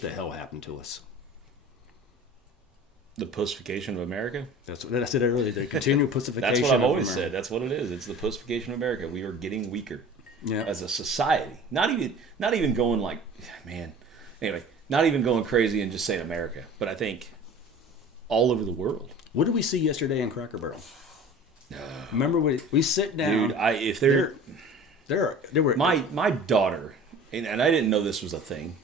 the hell happened to us? The pussification of America? That's what I said earlier. The continual pussification. That's what I've always said. That's what it is. It's the pussification of America. We are getting weaker as a society. Not even going like, man. Anyway, not even going crazy and just saying America, but I think all over the world. What did we see yesterday in Cracker Barrel? Remember we sit down. Dude, if there were my daughter, and I didn't know this was a thing.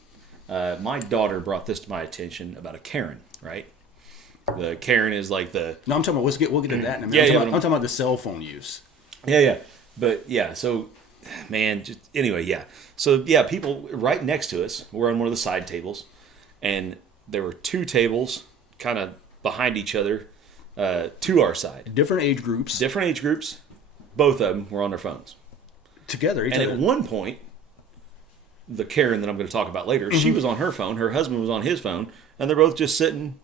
My daughter brought this to my attention about a Karen, right? The Karen is like the... No, I'm talking about... We'll get into that in a minute. I'm talking about the cell phone use. Yeah. But, yeah, so man, just anyway, yeah. So yeah, people right next to us. We're on one of the side tables, and there were 2 tables kind of behind each other to our side. Different age groups. Both of them were on their phones Together. And at one point, the Karen that I'm going to talk about later, she was on her phone, her husband was on his phone, and they're both just sitting,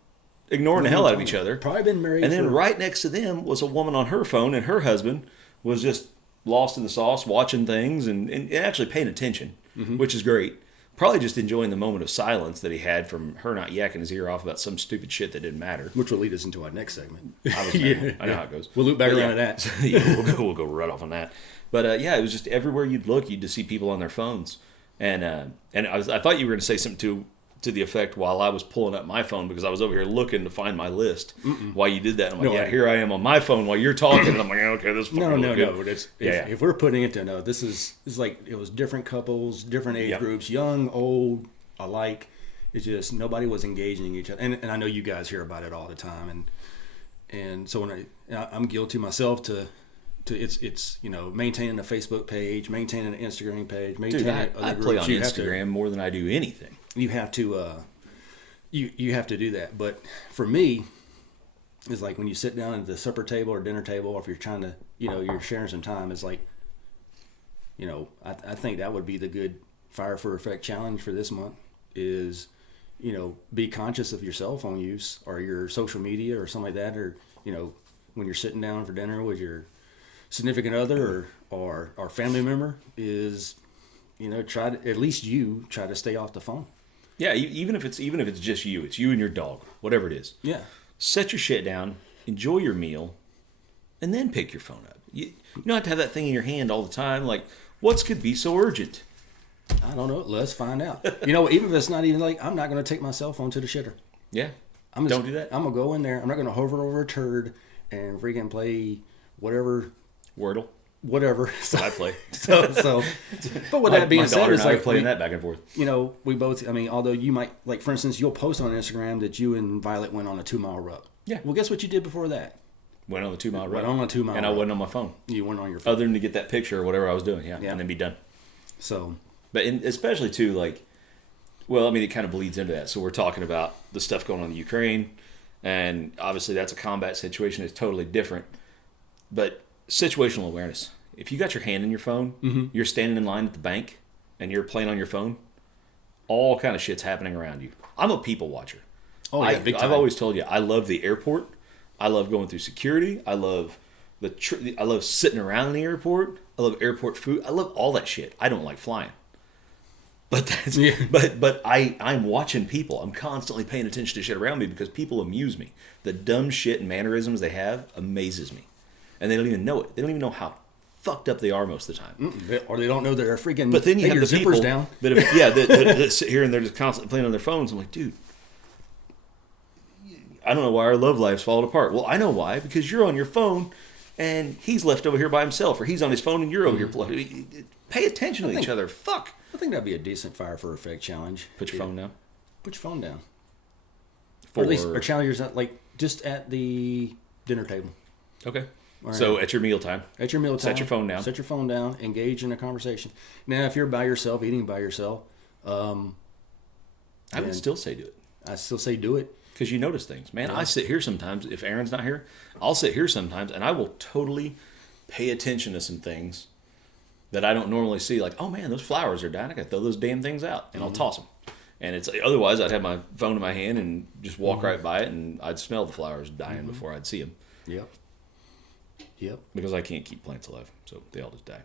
ignoring the hell out of each other. Probably been married. And then right next to them was a woman on her phone, and her husband was just lost in the sauce, watching things and actually paying attention, which is great. Probably just enjoying the moment of silence that he had from her not yakking his ear off about some stupid shit that didn't matter. Which will lead us into our next segment. I know how it goes. We'll loop back around to that. Yeah, we'll go right off on that. But yeah, it was just everywhere you'd look, you'd just see people on their phones. And I thought you were going to say something to the effect while I was pulling up my phone because I was over here looking to find my list while you did that. I'm like, here I am on my phone while you're talking. And I'm like, okay, this phone No. good. If we're putting it to no, this is like it was different couples, different age groups, young, old, alike. It's just nobody was engaging each other. And I know you guys hear about it all the time. And so when I'm guilty myself to it's maintaining a Facebook page, maintaining an Instagram page, maintaining I play on Instagram more than I do anything. You have to you have to do that. But for me, it's like when you sit down at the supper table or dinner table, or if you're trying to you're sharing some time, it's like I think that would be the good fire for effect challenge for this month is be conscious of your cell phone use or your social media or something like that, or when you're sitting down for dinner with your significant other or family member is try to stay off the phone. Yeah, even if it's just you, it's you and your dog, whatever it is. Yeah. Set your shit down, enjoy your meal, and then pick your phone up. You don't have to have that thing in your hand all the time. Like, what could be so urgent? I don't know. Let's find out. Even if it's not even like, I'm not going to take my cell phone to the shitter. Yeah. Don't do that. I'm going to go in there. I'm not going to hover over a turd and freaking play whatever. Wordle. Whatever. So I play. But with that being said, it's like playing that back and forth. We both. Although you might for instance, you'll post on Instagram that you and Violet went on a 2-mile run. Yeah. Well, guess what you did before that? Went on the 2-mile run. Went on a 2-mile and run. I wasn't on my phone. You weren't on your phone. Other than to get that picture or whatever I was doing, and then be done. So. But especially too, it kind of bleeds into that. So we're talking about the stuff going on in Ukraine, and obviously that's a combat situation. It's totally different, but situational awareness. If you got your hand in your phone, you're standing in line at the bank, and you're playing on your phone, all kind of shit's happening around you. I'm a people watcher. Oh, yeah, big time. I've always told you, I love the airport. I love going through security. I love I love sitting around in the airport. I love airport food. I love all that shit. I don't like flying. But I'm watching people. I'm constantly paying attention to shit around me because people amuse me. The dumb shit and mannerisms they have amazes me. And they don't even know it. They don't even know how fucked up they are most of the time. Or they don't know they're freaking. But then you have the zippers people down. that sit here and they're just constantly playing on their phones. I'm like, dude, I don't know why our love lives falling apart. Well, I know why. Because you're on your phone and he's left over here by himself, or he's on his phone and you're over here playing. Pay attention to each other. Fuck. I think that'd be a decent fire for effect challenge. Put your phone down. Put your phone down. Or at least, or challenge yourself, just at the dinner table. Okay. Right. So at your mealtime. At your mealtime. Set your phone down. Set your phone down. Engage in a conversation. Now, if you're by yourself, eating by yourself, I would still say do it. I still say do it. Because you notice things. Man, I sit here sometimes. If Aaron's not here, I'll sit here sometimes and I will totally pay attention to some things that I don't normally see. Like, oh man, those flowers are dying. I got to throw those damn things out. And I'll toss them. And it's otherwise I'd have my phone in my hand and just walk right by it and I'd smell the flowers dying before I'd see them. Yep. Because I can't keep plants alive. So they all just die.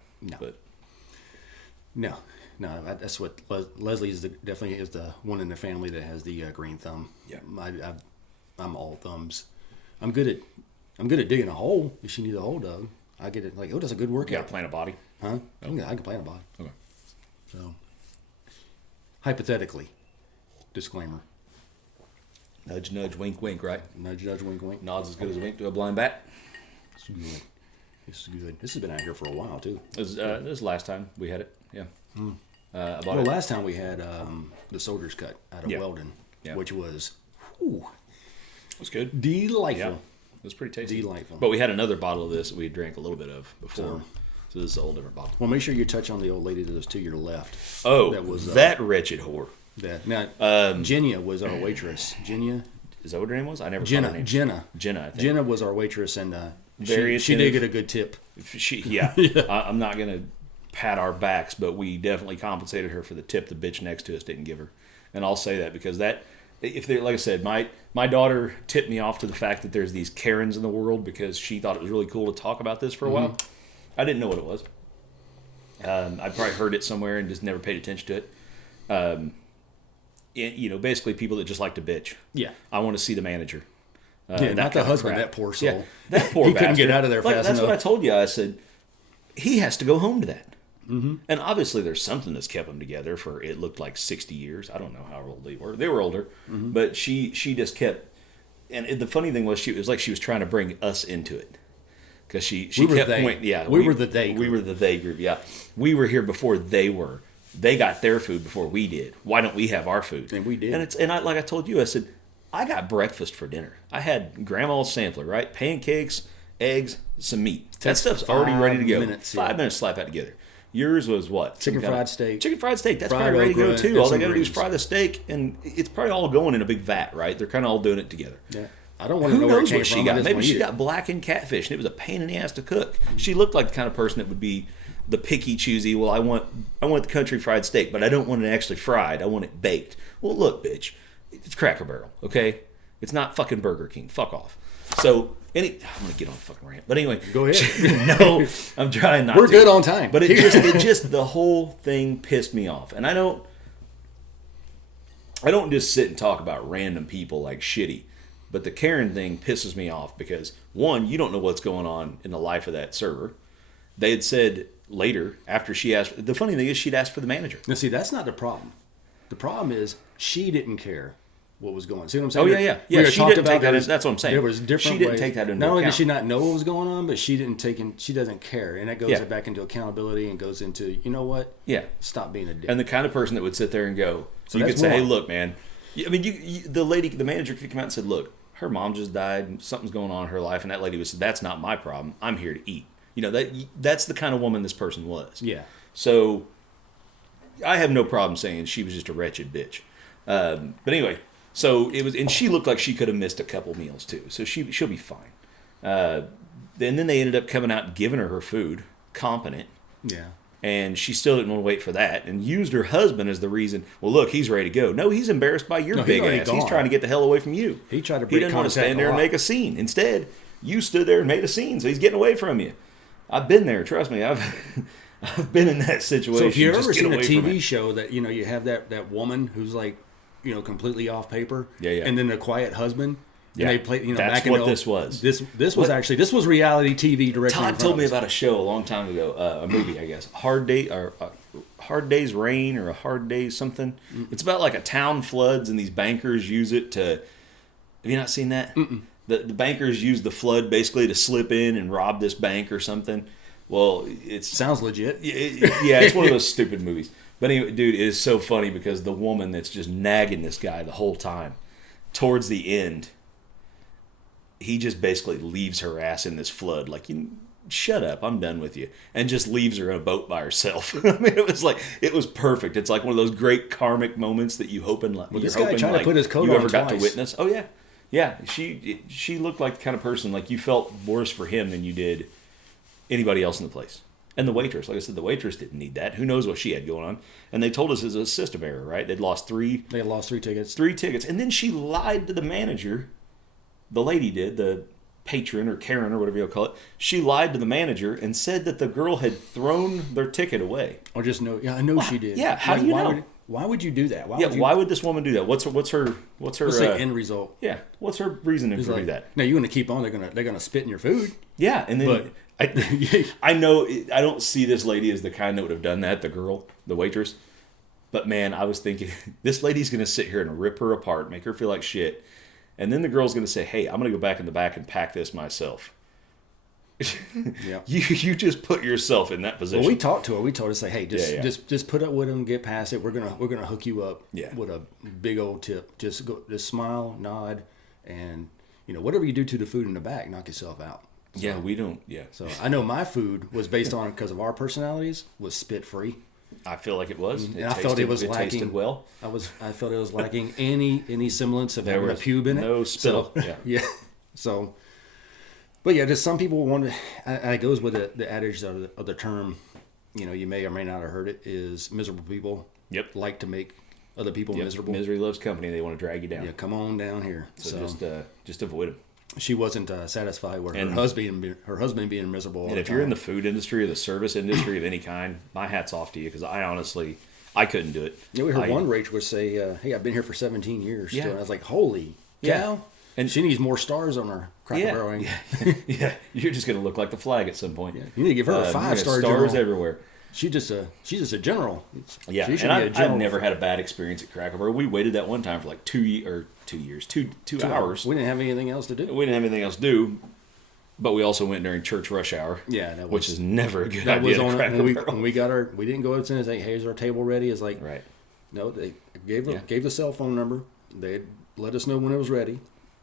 No. That's what Leslie is. Definitely is the one in the family that has the green thumb. Yeah. I'm all thumbs. I'm good at digging a hole. If she needs a hole dug, I get it. Like, that's a good workout. You got to plant a body? Huh? Oh. I can plant a body. Okay. So, hypothetically, disclaimer. Nudge, nudge, wink, wink, right? Nudge, nudge, wink, wink. Nods as good as a wink to a blind bat. It's good. This is good. This has been out here for a while, ttoo. This was last time we had it. Yeah. Last time we had the Soldier's Cut out of Weldon, which was it was good. Delightful. Yeah. It was pretty tasty. Delightful. But we had another bottle of this that we drank a little bit of before. So this is a whole different bottle. Well, make sure you touch on the old lady that was to your left. Oh, that wretched whore. Now, Genya was our waitress. Genya? Is that what her name was? I never Jenna. caught her name. Jenna, I think. Jenna was our waitress, and she did get a good tip. Yeah. I'm not going to pat our backs, but we definitely compensated her for the tip the bitch next to us didn't give her. And I'll say that because like I said, my daughter tipped me off to the fact that there's these Karens in the world because she thought it was really cool to talk about this for a while. I didn't know what it was. I probably heard it somewhere and just never paid attention to it. Basically people that just like to bitch. Yeah. I want to see the manager. Not the husband, that poor soul. Yeah, that poor he bastard. Couldn't get out of there fast That's enough. what I told you. I said, he has to go home to that. Mm-hmm. And obviously there's something that's kept them together for, it looked like 60 years. I don't know how old they were. They were older. Mm-hmm. But she just kept, and the funny thing was, it was like she was trying to bring us into it. Because she kept pointing, yeah. We were the they group. We were the they group, yeah. We were here before they were. They got their food before we did. Why don't we have our food? And we did. Like I told you, I said, I got breakfast for dinner. I had grandma's sampler, right? Pancakes, eggs, some meat. That stuff's already ready to go. 5 minutes, slap that together. Yours was what? Chicken fried steak. Chicken fried steak. That's probably ready to go too. All they got to do is fry the steak, and it's probably all going in a big vat, right? They're kind of all doing it together. Yeah. I don't want to know where it came from. Maybe she got blackened catfish, and it was a pain in the ass to cook. Mm-hmm. She looked like the kind of person that would be the picky, choosy. Well, I want the country fried steak, but I don't want it actually fried. I want it baked. Well, look, bitch, it's Cracker Barrel, okay? It's not fucking Burger King. Fuck off. So, I'm going to get on a fucking rant. But anyway. Go ahead. No, I'm trying not to. We're good on time. But it just, the whole thing pissed me off. And I don't just sit and talk about random people like shitty. But the Karen thing pisses me off because, one, you don't know what's going on in the life of that server. They had said later, after she asked, the funny thing is she'd asked for the manager. Now, see, that's not the problem. The problem is she didn't care what was going on. See what I'm saying? Oh, yeah. She didn't take that. That's what I'm saying. There was different She didn't ways. take that into account. Not only did she not know what was going on, but she doesn't care. And that goes back into accountability and goes into, you know what? Yeah. Stop being a dick. And the kind of person that would sit there and go, so you could say, hey, look, man. I mean, the manager could come out and said, look, her mom just died and something's going on in her life. And that lady would say, that's not my problem. I'm here to eat. That's the kind of woman this person was. Yeah. So I have no problem saying she was just a wretched bitch. But anyway, so it was, and she looked like she could have missed a couple meals too. So she'll be fine. And then they ended up coming out and giving her food, competent. Yeah. And she still didn't want to wait for that and used her husband as the reason, well, look, he's ready to go. No, he's embarrassed by your big ass. He's trying to get the hell away from you. He tried to break contact. He didn't want to stand there and make a scene. Instead, you stood there and made a scene, so he's getting away from you. I've been there. Trust me. I've been in that situation. So if you've ever seen a TV show that, you have that woman who's like, completely off paper. Yeah. And then the quiet husband. Yeah. And they play, that's back what in this was. This was reality TV directly. Todd told me about a show a long time ago, a movie, I guess. Hard Day's Rain or a Hard Day's something. Mm-mm. It's about like a town floods and these bankers use it to. Have you not seen that? Mm-mm. The bankers use the flood basically to slip in and rob this bank or something. Well, it sounds legit. Yeah, it's one of those stupid movies. But anyway, dude, it is so funny because the woman that's just nagging this guy the whole time, towards the end, he just basically leaves her ass in this flood. Like, shut up, I'm done with you. And just leaves her in a boat by herself. I mean, it was perfect. It's like one of those great karmic moments that you hoping like this guy tried to put his coat you on ever got twice. to witness. Oh, yeah. Yeah, she looked like the kind of person, like you felt worse for him than you did anybody else in the place. And the waitress, like I said, the waitress didn't need that. Who knows what she had going on? And they told us it was a system error, right? They had lost three tickets. 3 tickets. And then she lied to the manager. The lady did, the patron or Karen or whatever you'll call it. She lied to the manager and said that the girl had thrown their ticket away. Or just no. Yeah, I know she did. Yeah, how do you know? Why would you do that? Why would this woman do that? What's her What's the end result? Yeah, what's her reasoning for doing that? Now you're going to keep on. They're going to spit in your food. Yeah, and then I know I don't see this lady as the kind that would have done that. The girl, the waitress. But man, I was thinking this lady's going to sit here and rip her apart, make her feel like shit, and then the girl's going to say, "Hey, I'm going to go back in the back and pack this myself." Yeah. You just put yourself in that position. Well, we talked to her. We told her, say, hey, just put up with them, get past it. We're gonna hook you up with a big old tip. Just smile, nod, and whatever you do to the food in the back, knock yourself out. So, yeah, we don't. Yeah. So I know my food was based on, because of our personalities, was spit free. I feel like it was. And I felt it was lacking. Tasted well. I felt it was lacking any semblance of having a pube in it. No spill. So, yeah. So, but yeah, just some people want to. It goes with the adage of the term. You may or may not have heard it. Is miserable people. Yep. Like to make other people miserable. Misery loves company. They want to drag you down. Yeah, come on down here. So just avoid them. She wasn't satisfied with her husband being miserable all and the if time. you're in the food industry or the service industry of any kind, my hat's off to you, because I couldn't do it. Yeah, we heard one Rach say, "Hey, I've been here for 17 years." Yeah. So I was like, "Holy cow!" And she needs more stars on her Cracker Barrel. Yeah, you're just gonna look like the flag at some point. Yeah. You need to give her a 5-star stars general. everywhere. She's just a general. Yeah, she and I've never had a bad experience at Cracker Barrel. We waited that one time for like 2 hours. We didn't have anything else to do. We didn't have anything else to do, but we also went during church rush hour. Yeah, which is never a good that idea. Was on Cracker when Barrel. we got our. We didn't go up and say, "Hey, is our table ready?" It's like, right. No, they gave the cell phone number. They let us know when it was ready.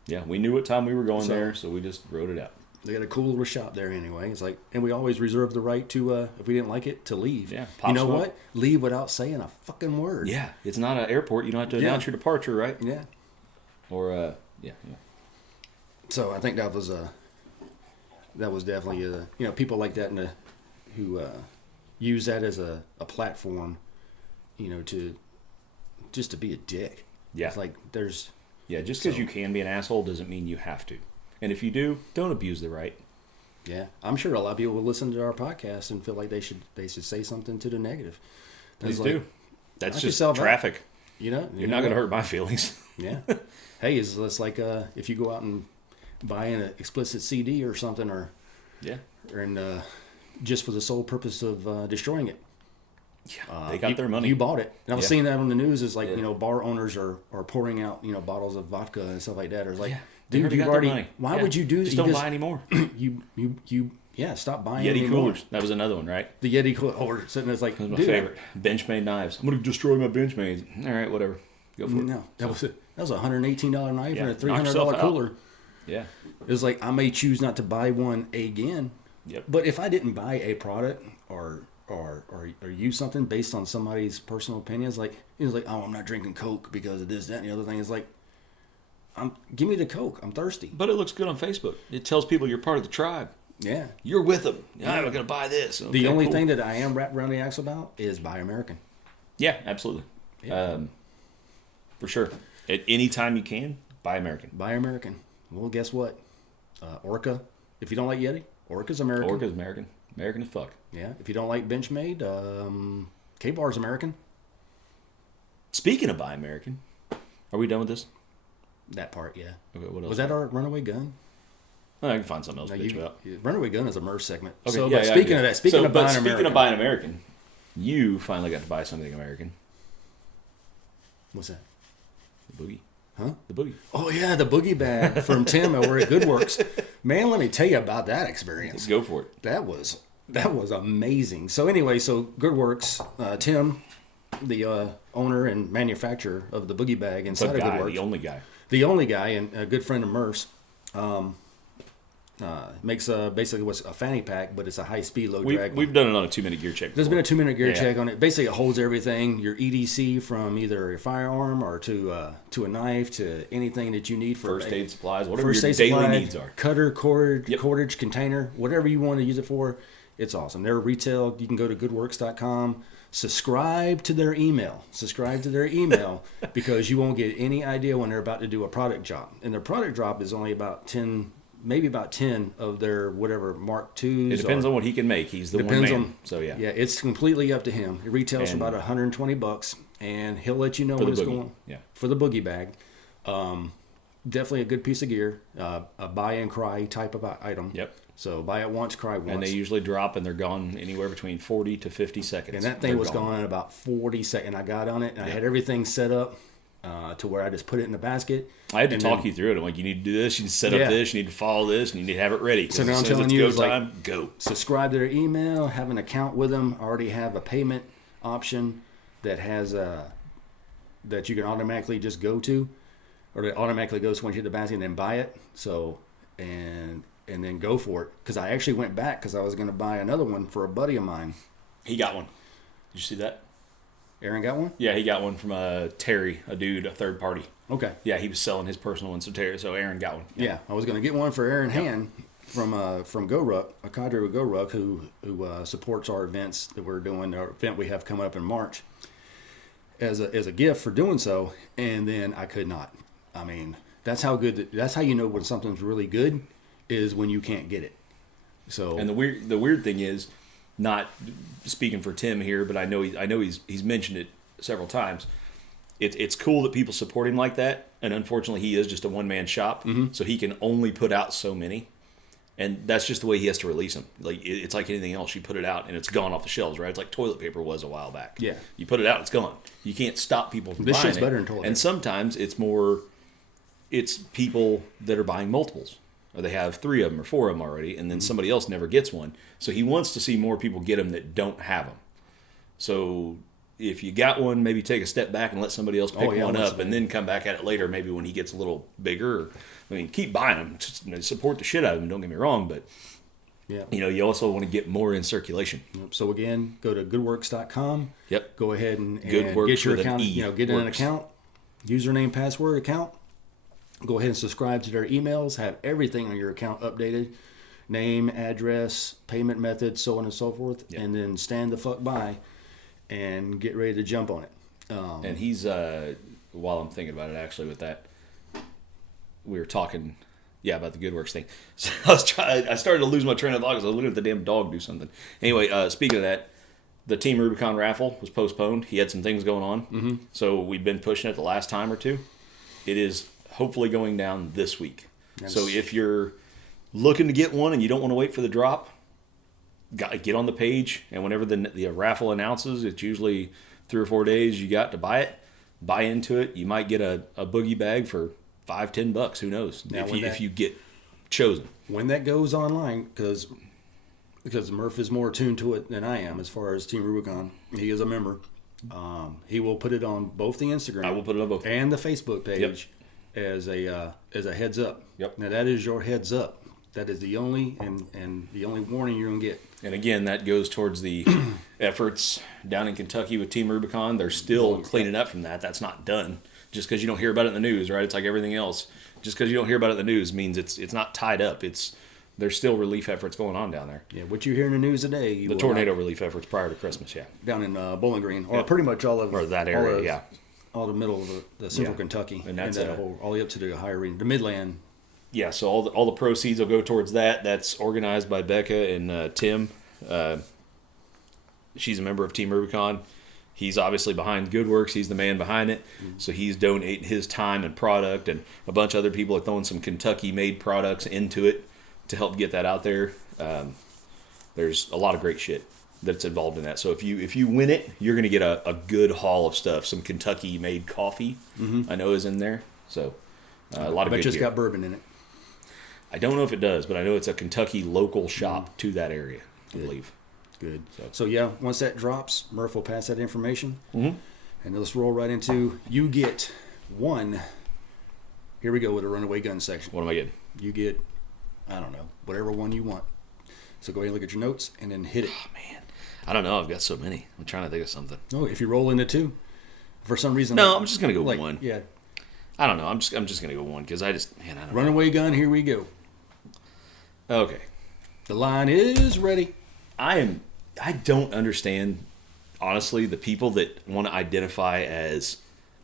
Yeah, we knew what time we were going there, so we just wrote it out. They got a cool little shop there anyway. It's like, and we always reserve the right to, if we didn't like it, to leave. Yeah, you know what? Leave without saying a fucking word. Yeah, it's not an airport. You don't have to announce your departure, right? Yeah. Or yeah. So I think that was definitely people like that who use that as a platform, to be a dick. Yeah. It's like there's. Yeah, just because you can be an asshole doesn't mean you have to. And if you do, don't abuse the right. Yeah, I'm sure a lot of people will listen to our podcast and feel like they should say something to the negative. Please do. That's just traffic. You're not going to hurt my feelings. Yeah. Hey, it's like if you go out and buy an explicit CD or something, or just for the sole purpose of destroying it. Yeah, they got their money. You bought it. And I was seeing that on the news. It's like, bar owners are pouring out, bottles of vodka and stuff like that. Or it's like, dude, you've already, why would you do that? Just don't buy anymore. Stop buying Yeti anymore. coolers. That was another one, right? The Yeti cooler. Oh, we're sitting there, it's like, that was my favorite. Benchmade knives. I'm going to destroy my Benchmades. All right, whatever. Go for it. No, that was a $118 knife and a $300 cooler. Yeah. It was like, I may choose not to buy one again. Yep. But if I didn't buy a product or use something based on somebody's personal opinions, like it was like, oh, I'm not drinking Coke because of this, that, and the other thing. It's like, give me the Coke. I'm thirsty. But it looks good on Facebook. It tells people you're part of the tribe. Yeah, you're with them. I'm not gonna buy this. Okay, the only thing that I am wrapped around the axle about is buy American. Yeah, absolutely. Yeah. For sure. At any time you can, buy American. Buy American. Well, guess what? Orca. If you don't like Yeti, Orca's American. Orca's American. American as fuck. Yeah. If you don't like Benchmade, K-Bar's American. Speaking of buy American, are we done with this? That part, yeah. Okay, what else? Was that our Runaway Gun? Oh, I can find something else to bitch about. Runaway Gun is a Murph segment. Okay, so, speaking of that, speaking of buying American, you finally got to buy something American. What's that? The Boogie. Huh? The Boogie. Oh, yeah, the Boogie bag from Tim over at Goodworks. Man, let me tell you about that experience. Let's go for it. That was amazing. So anyway, Goodworks, Tim, the owner and manufacturer of the Boogie bag inside of Goodworks. The only guy and a good friend of Murph's. Makes basically what's a fanny pack, but it's a high-speed, low-drag one. We've done it on a 2-minute gear check before. There's been a 2-minute gear check on it. Basically, it holds everything, your EDC from either a firearm or to a knife to anything that you need for first aid supplies, whatever your daily needs are. Cutter, cordage, container, whatever you want to use it for. It's awesome. They're retail. You can go to goodworks.com. Subscribe to their email because you won't get any idea when they're about to do a product drop. And their product drop is only about 10 of their whatever Mark IIs. It depends on what he can make. He's the one man. So yeah. Yeah, it's completely up to him. It retails for about $120, and he'll let you know when it's going. Yeah. For the Boogie bag. Definitely a good piece of gear. A buy and cry type of item. Yep. So buy it once, cry once. And they usually drop and they're gone anywhere between 40 to 50 seconds. And that thing was gone in about 40 seconds. I got on it and I had everything set up to where I just put it in the basket. I had to talk you through it. I'm like, you need to do this, you need to set up this, you need to follow this, and you need to have it ready. So now I'm telling you, it's time, go. Subscribe to their email, have an account with them, already have a payment option that has that you can automatically just go to, or that automatically goes once you hit the basket and then buy it. So, and and then go for it. Because I actually went back because I was going to buy another one for a buddy of mine. He got one. Did you see that? Aaron got one? Yeah, he got one from Terry, a dude, a third party. Okay. Yeah, he was selling his personal one, so Aaron got one. Yeah, I was going to get one for Aaron Hand from Go Ruck, a cadre with Go Ruck who supports our events that we're doing, our event we have coming up in March, as a gift for doing so, and then I could not. I mean, that's how you know when something's really good, is when you can't get it. So, and the weird thing is, not speaking for Tim here, but I know he's mentioned it several times. It's cool that people support him like that, and unfortunately he is just a one-man shop, so he can only put out so many, and that's just the way he has to release them. Like it's like anything else, you put it out and it's gone off the shelves, right? It's like toilet paper was a while back. Yeah, you put it out, it's gone. You can't stop people from this buying shit's it. Better than toilet paper. And sometimes it's people that are buying multiples, or they have 3 of them or 4 of them already, and then somebody else never gets one. So he wants to see more people get them that don't have them. So if you got one, maybe take a step back and let somebody else pick one up, and then come back at it later, maybe when he gets a little bigger. I mean, keep buying them, just, support the shit out of them. Don't get me wrong, but you also want to get more in circulation. So again, go to goodworks.com. Yep. Go ahead and Goodworks get your with an account. E. Get an account, username, password, account. Go ahead and subscribe to their emails. Have everything on your account updated. Name, address, payment method, so on and so forth. Yep. And then stand the fuck by and get ready to jump on it. And he's, while I'm thinking about it, actually, with that, we were talking, about the Goodworks thing. So I started to lose my train of thought because I was looking at the damn dog do something. Anyway, speaking of that, the Team Rubicon raffle was postponed. He had some things going on. So we'd been pushing it the last time or two. It is hopefully going down this week. Nice. So if you're looking to get one and you don't want to wait for the drop, get on the page, and whenever the raffle announces, it's usually 3 or 4 days you got to buy it. Buy into it. You might get a boogie bag for $5-10. Who knows? Now, if you get chosen. When that goes online, because Murph is more attuned to it than I am as far as Team Rubicon. He is a member. He will put it on both the Instagram. I will put it on both and the Facebook page as a heads up. Yep. Now that is your heads up. That is the only and the only warning you're gonna get. And again, that goes towards the efforts down in Kentucky with Team Rubicon. They're still cleaning up from that. That's not done. Just because you don't hear about it in the news, right? It's like everything else. Just because you don't hear about it in the news means it's not tied up. There's still relief efforts going on down there. Yeah, what you hear in the news today. The tornado relief efforts prior to Christmas, down in Bowling Green, or pretty much all of or that area, all the middle of the central Kentucky, and that's all the way up to the higher region, the Midland. Yeah, so all the proceeds will go towards that. That's organized by Becca and Tim. She's a member of Team Rubicon. He's obviously behind Goodworks. He's the man behind it. Mm-hmm. So he's donating his time and product, and a bunch of other people are throwing some Kentucky-made products into it to help get that out there. There's a lot of great shit that's involved in that. So if you win it, you're going to get a good haul of stuff. Some Kentucky-made coffee, I know, is in there. So a lot of good gear. It's got bourbon in it. I don't know if it does, but I know it's a Kentucky local shop to that area, I believe. Good. So once that drops, Murph will pass that information. Mm-hmm. And let's roll right into, you get one. Here we go with a Runaway Gun section. What am I getting? You get, I don't know, whatever one you want. So go ahead and look at your notes and then hit it. Oh, man. I don't know. I've got so many. I'm trying to think of something. No, if you roll into 2, for some reason. No, I'm just going to go 1. Yeah. I don't know. I'm just going to go 1 because I don't know. Runaway Gun, here we go. Okay. The line is ready. I don't understand, honestly, the people that want to identify as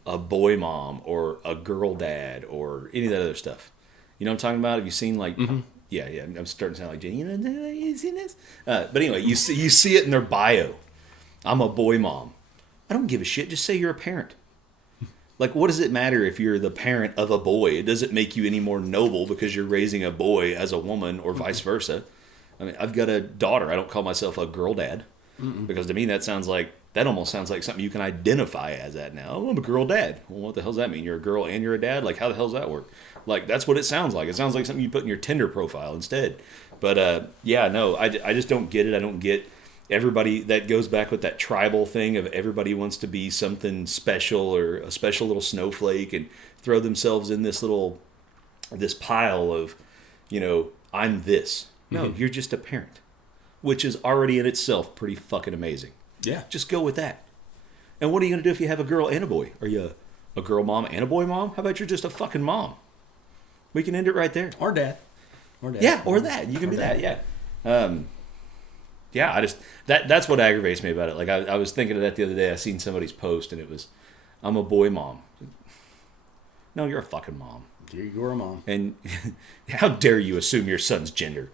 a boy mom or a girl dad or any of that other stuff. You know what I'm talking about? Have you seen Yeah, I'm starting to sound like Jenny. You seen this? But anyway, you see it in their bio. I'm a boy mom. I don't give a shit. Just say you're a parent. Like, what does it matter if you're the parent of a boy? It doesn't make you any more noble because you're raising a boy as a woman or vice versa. I mean, I've got a daughter. I don't call myself a girl dad because to me that almost sounds like something you can identify as that now. Oh, I'm a girl dad. Well, what the hell does that mean? You're a girl and you're a dad? Like, how the hell does that work? Like, that's what it sounds like. It sounds like something you put in your Tinder profile instead. But, I just don't get it. I don't get everybody. That goes back with that tribal thing of everybody wants to be something special or a special little snowflake and throw themselves in this pile of, I'm this. No, you're just a parent, which is already in itself pretty fucking amazing. Yeah. Just go with that. And what are you going to do if you have a girl and a boy? Are you a girl mom and a boy mom? How about you're just a fucking mom? We can end it right there. Or dad. Yeah, or that. You can be that, yeah. Yeah, that's what aggravates me about it. Like, I was thinking of that the other day. I seen somebody's post, and it was, I'm a boy mom. No, you're a fucking mom. You're a mom. And how dare you assume your son's gender?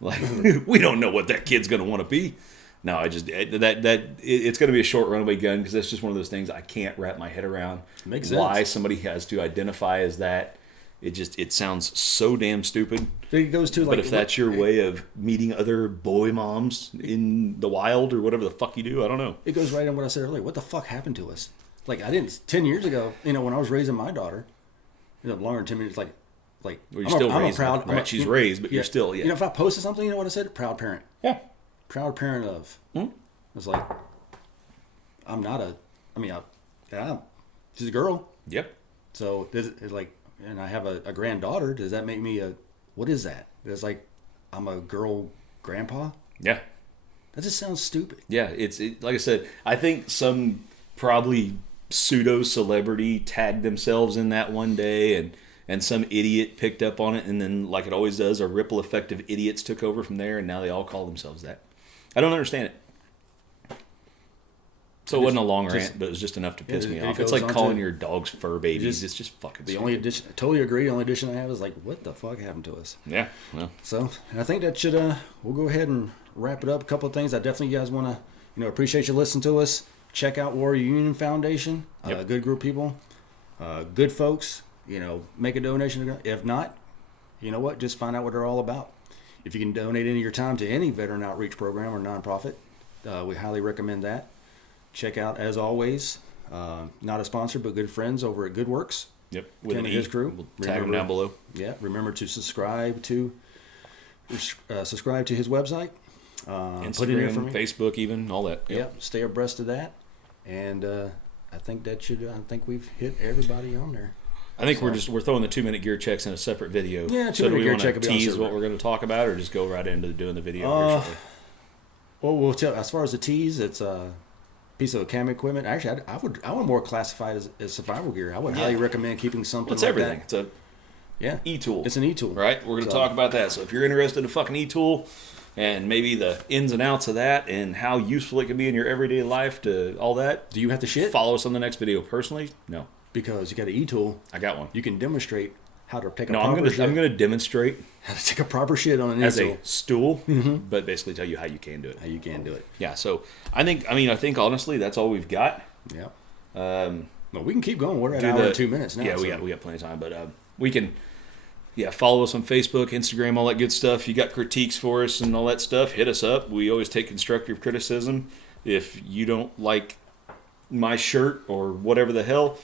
Like, we don't know what that kid's going to want to be. No, it's going to be a short runaway gun, because that's just one of those things I can't wrap my head around. Makes sense. Why somebody has to identify as that. It sounds so damn stupid. It goes to, like, but if that's your way of meeting other boy moms in the wild or whatever the fuck you do, I don't know. It goes right in what I said earlier. What the fuck happened to us? Like, 10 years ago, when I was raising my daughter, longer than 10 minutes, like, well, you're still raised, proud, right? She's raised, but you're still, yeah. If I posted something, you know what I said? Proud parent. Yeah. Proud parent of. It's like, I'm not she's a girl. Yep. So, it's like, and I have a granddaughter. Does that make me what is that? It's like, I'm a girl grandpa? Yeah. That just sounds stupid. Yeah, like I said, I think some probably pseudo-celebrity tagged themselves in that one day, and some idiot picked up on it, and then, like it always does, a ripple effect of idiots took over from there, and now they all call themselves that. I don't understand it. So it wasn't a long rant, but it was just enough to piss me off. It's like calling your dogs fur babies. It's just fucking stupid. Only addition, totally agree. The only addition I have is like, what the fuck happened to us? Yeah. Well. So I think that should, we'll go ahead and wrap it up. A couple of things I definitely, you guys want to, appreciate you listening to us. Check out Warrior Union Foundation. Yep. Good group of people. Good folks. Make a donation. If not, you know what? Just find out what they're all about. If you can donate any of your time to any veteran outreach program or nonprofit, we highly recommend that. Check out, as always, not a sponsor, but good friends over at Good Works. Yep. With Tim and his crew. We'll tag them down below. Yeah. Remember to subscribe to his website. Instagram, put it in for me. Facebook, even all that. Yep. Yeah. Stay abreast of that, and I think we've hit everybody on there. I think we're throwing the 2-minute gear checks in a separate video. Yeah, 2-minute so do we gear want check to will be on tease server. what we're going to talk about, or just go right into doing the video? Well, we'll tell. As far as the tease, it's a piece of cam equipment. Actually, I would more classify it as survival gear. I would highly recommend keeping something. It's like everything. That. It's a e-tool. It's an e-tool, right? We're going to talk about that. So if you're interested in a fucking e-tool, and maybe the ins and outs of that, and how useful it can be in your everyday life, to all that. Do you have to shit? Follow us on the next video. Personally, no. Because you got an e-tool. I got one. You can demonstrate how to take a proper shit. I'm going to demonstrate how to take a proper shit on an as e-tool. a stool, but basically tell you how you can do it. How you can do it. Yeah, so I think honestly that's all we've got. Yeah. Well, we can keep going. We're at an hour and 2 minutes now. Yeah, we got plenty of time, but we can follow us on Facebook, Instagram, all that good stuff. You got critiques for us and all that stuff, hit us up. We always take constructive criticism. If you don't like my shirt or whatever the hell,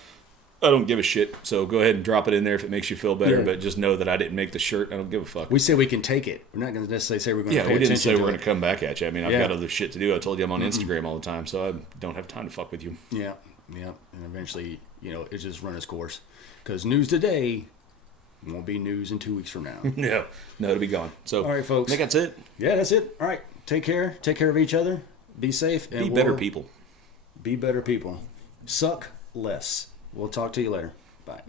I don't give a shit. So go ahead and drop it in there if it makes you feel better. Yeah. But just know that I didn't make the shirt. I don't give a fuck. We say we can take it. We're not going to necessarily say we're going to pay we didn't attention say to we're going to come back at you. I mean, I've got other shit to do. I told you I'm on Instagram all the time, so I don't have time to fuck with you. Yeah. And eventually, it just run its course. Because news today won't be news in 2 weeks from now. No, it'll be gone. So, all right, folks. I think that's it. Yeah, that's it. All right. Take care. Take care of each other. Be safe. And be better people. Be better people. Suck less. We'll talk to you later. Bye.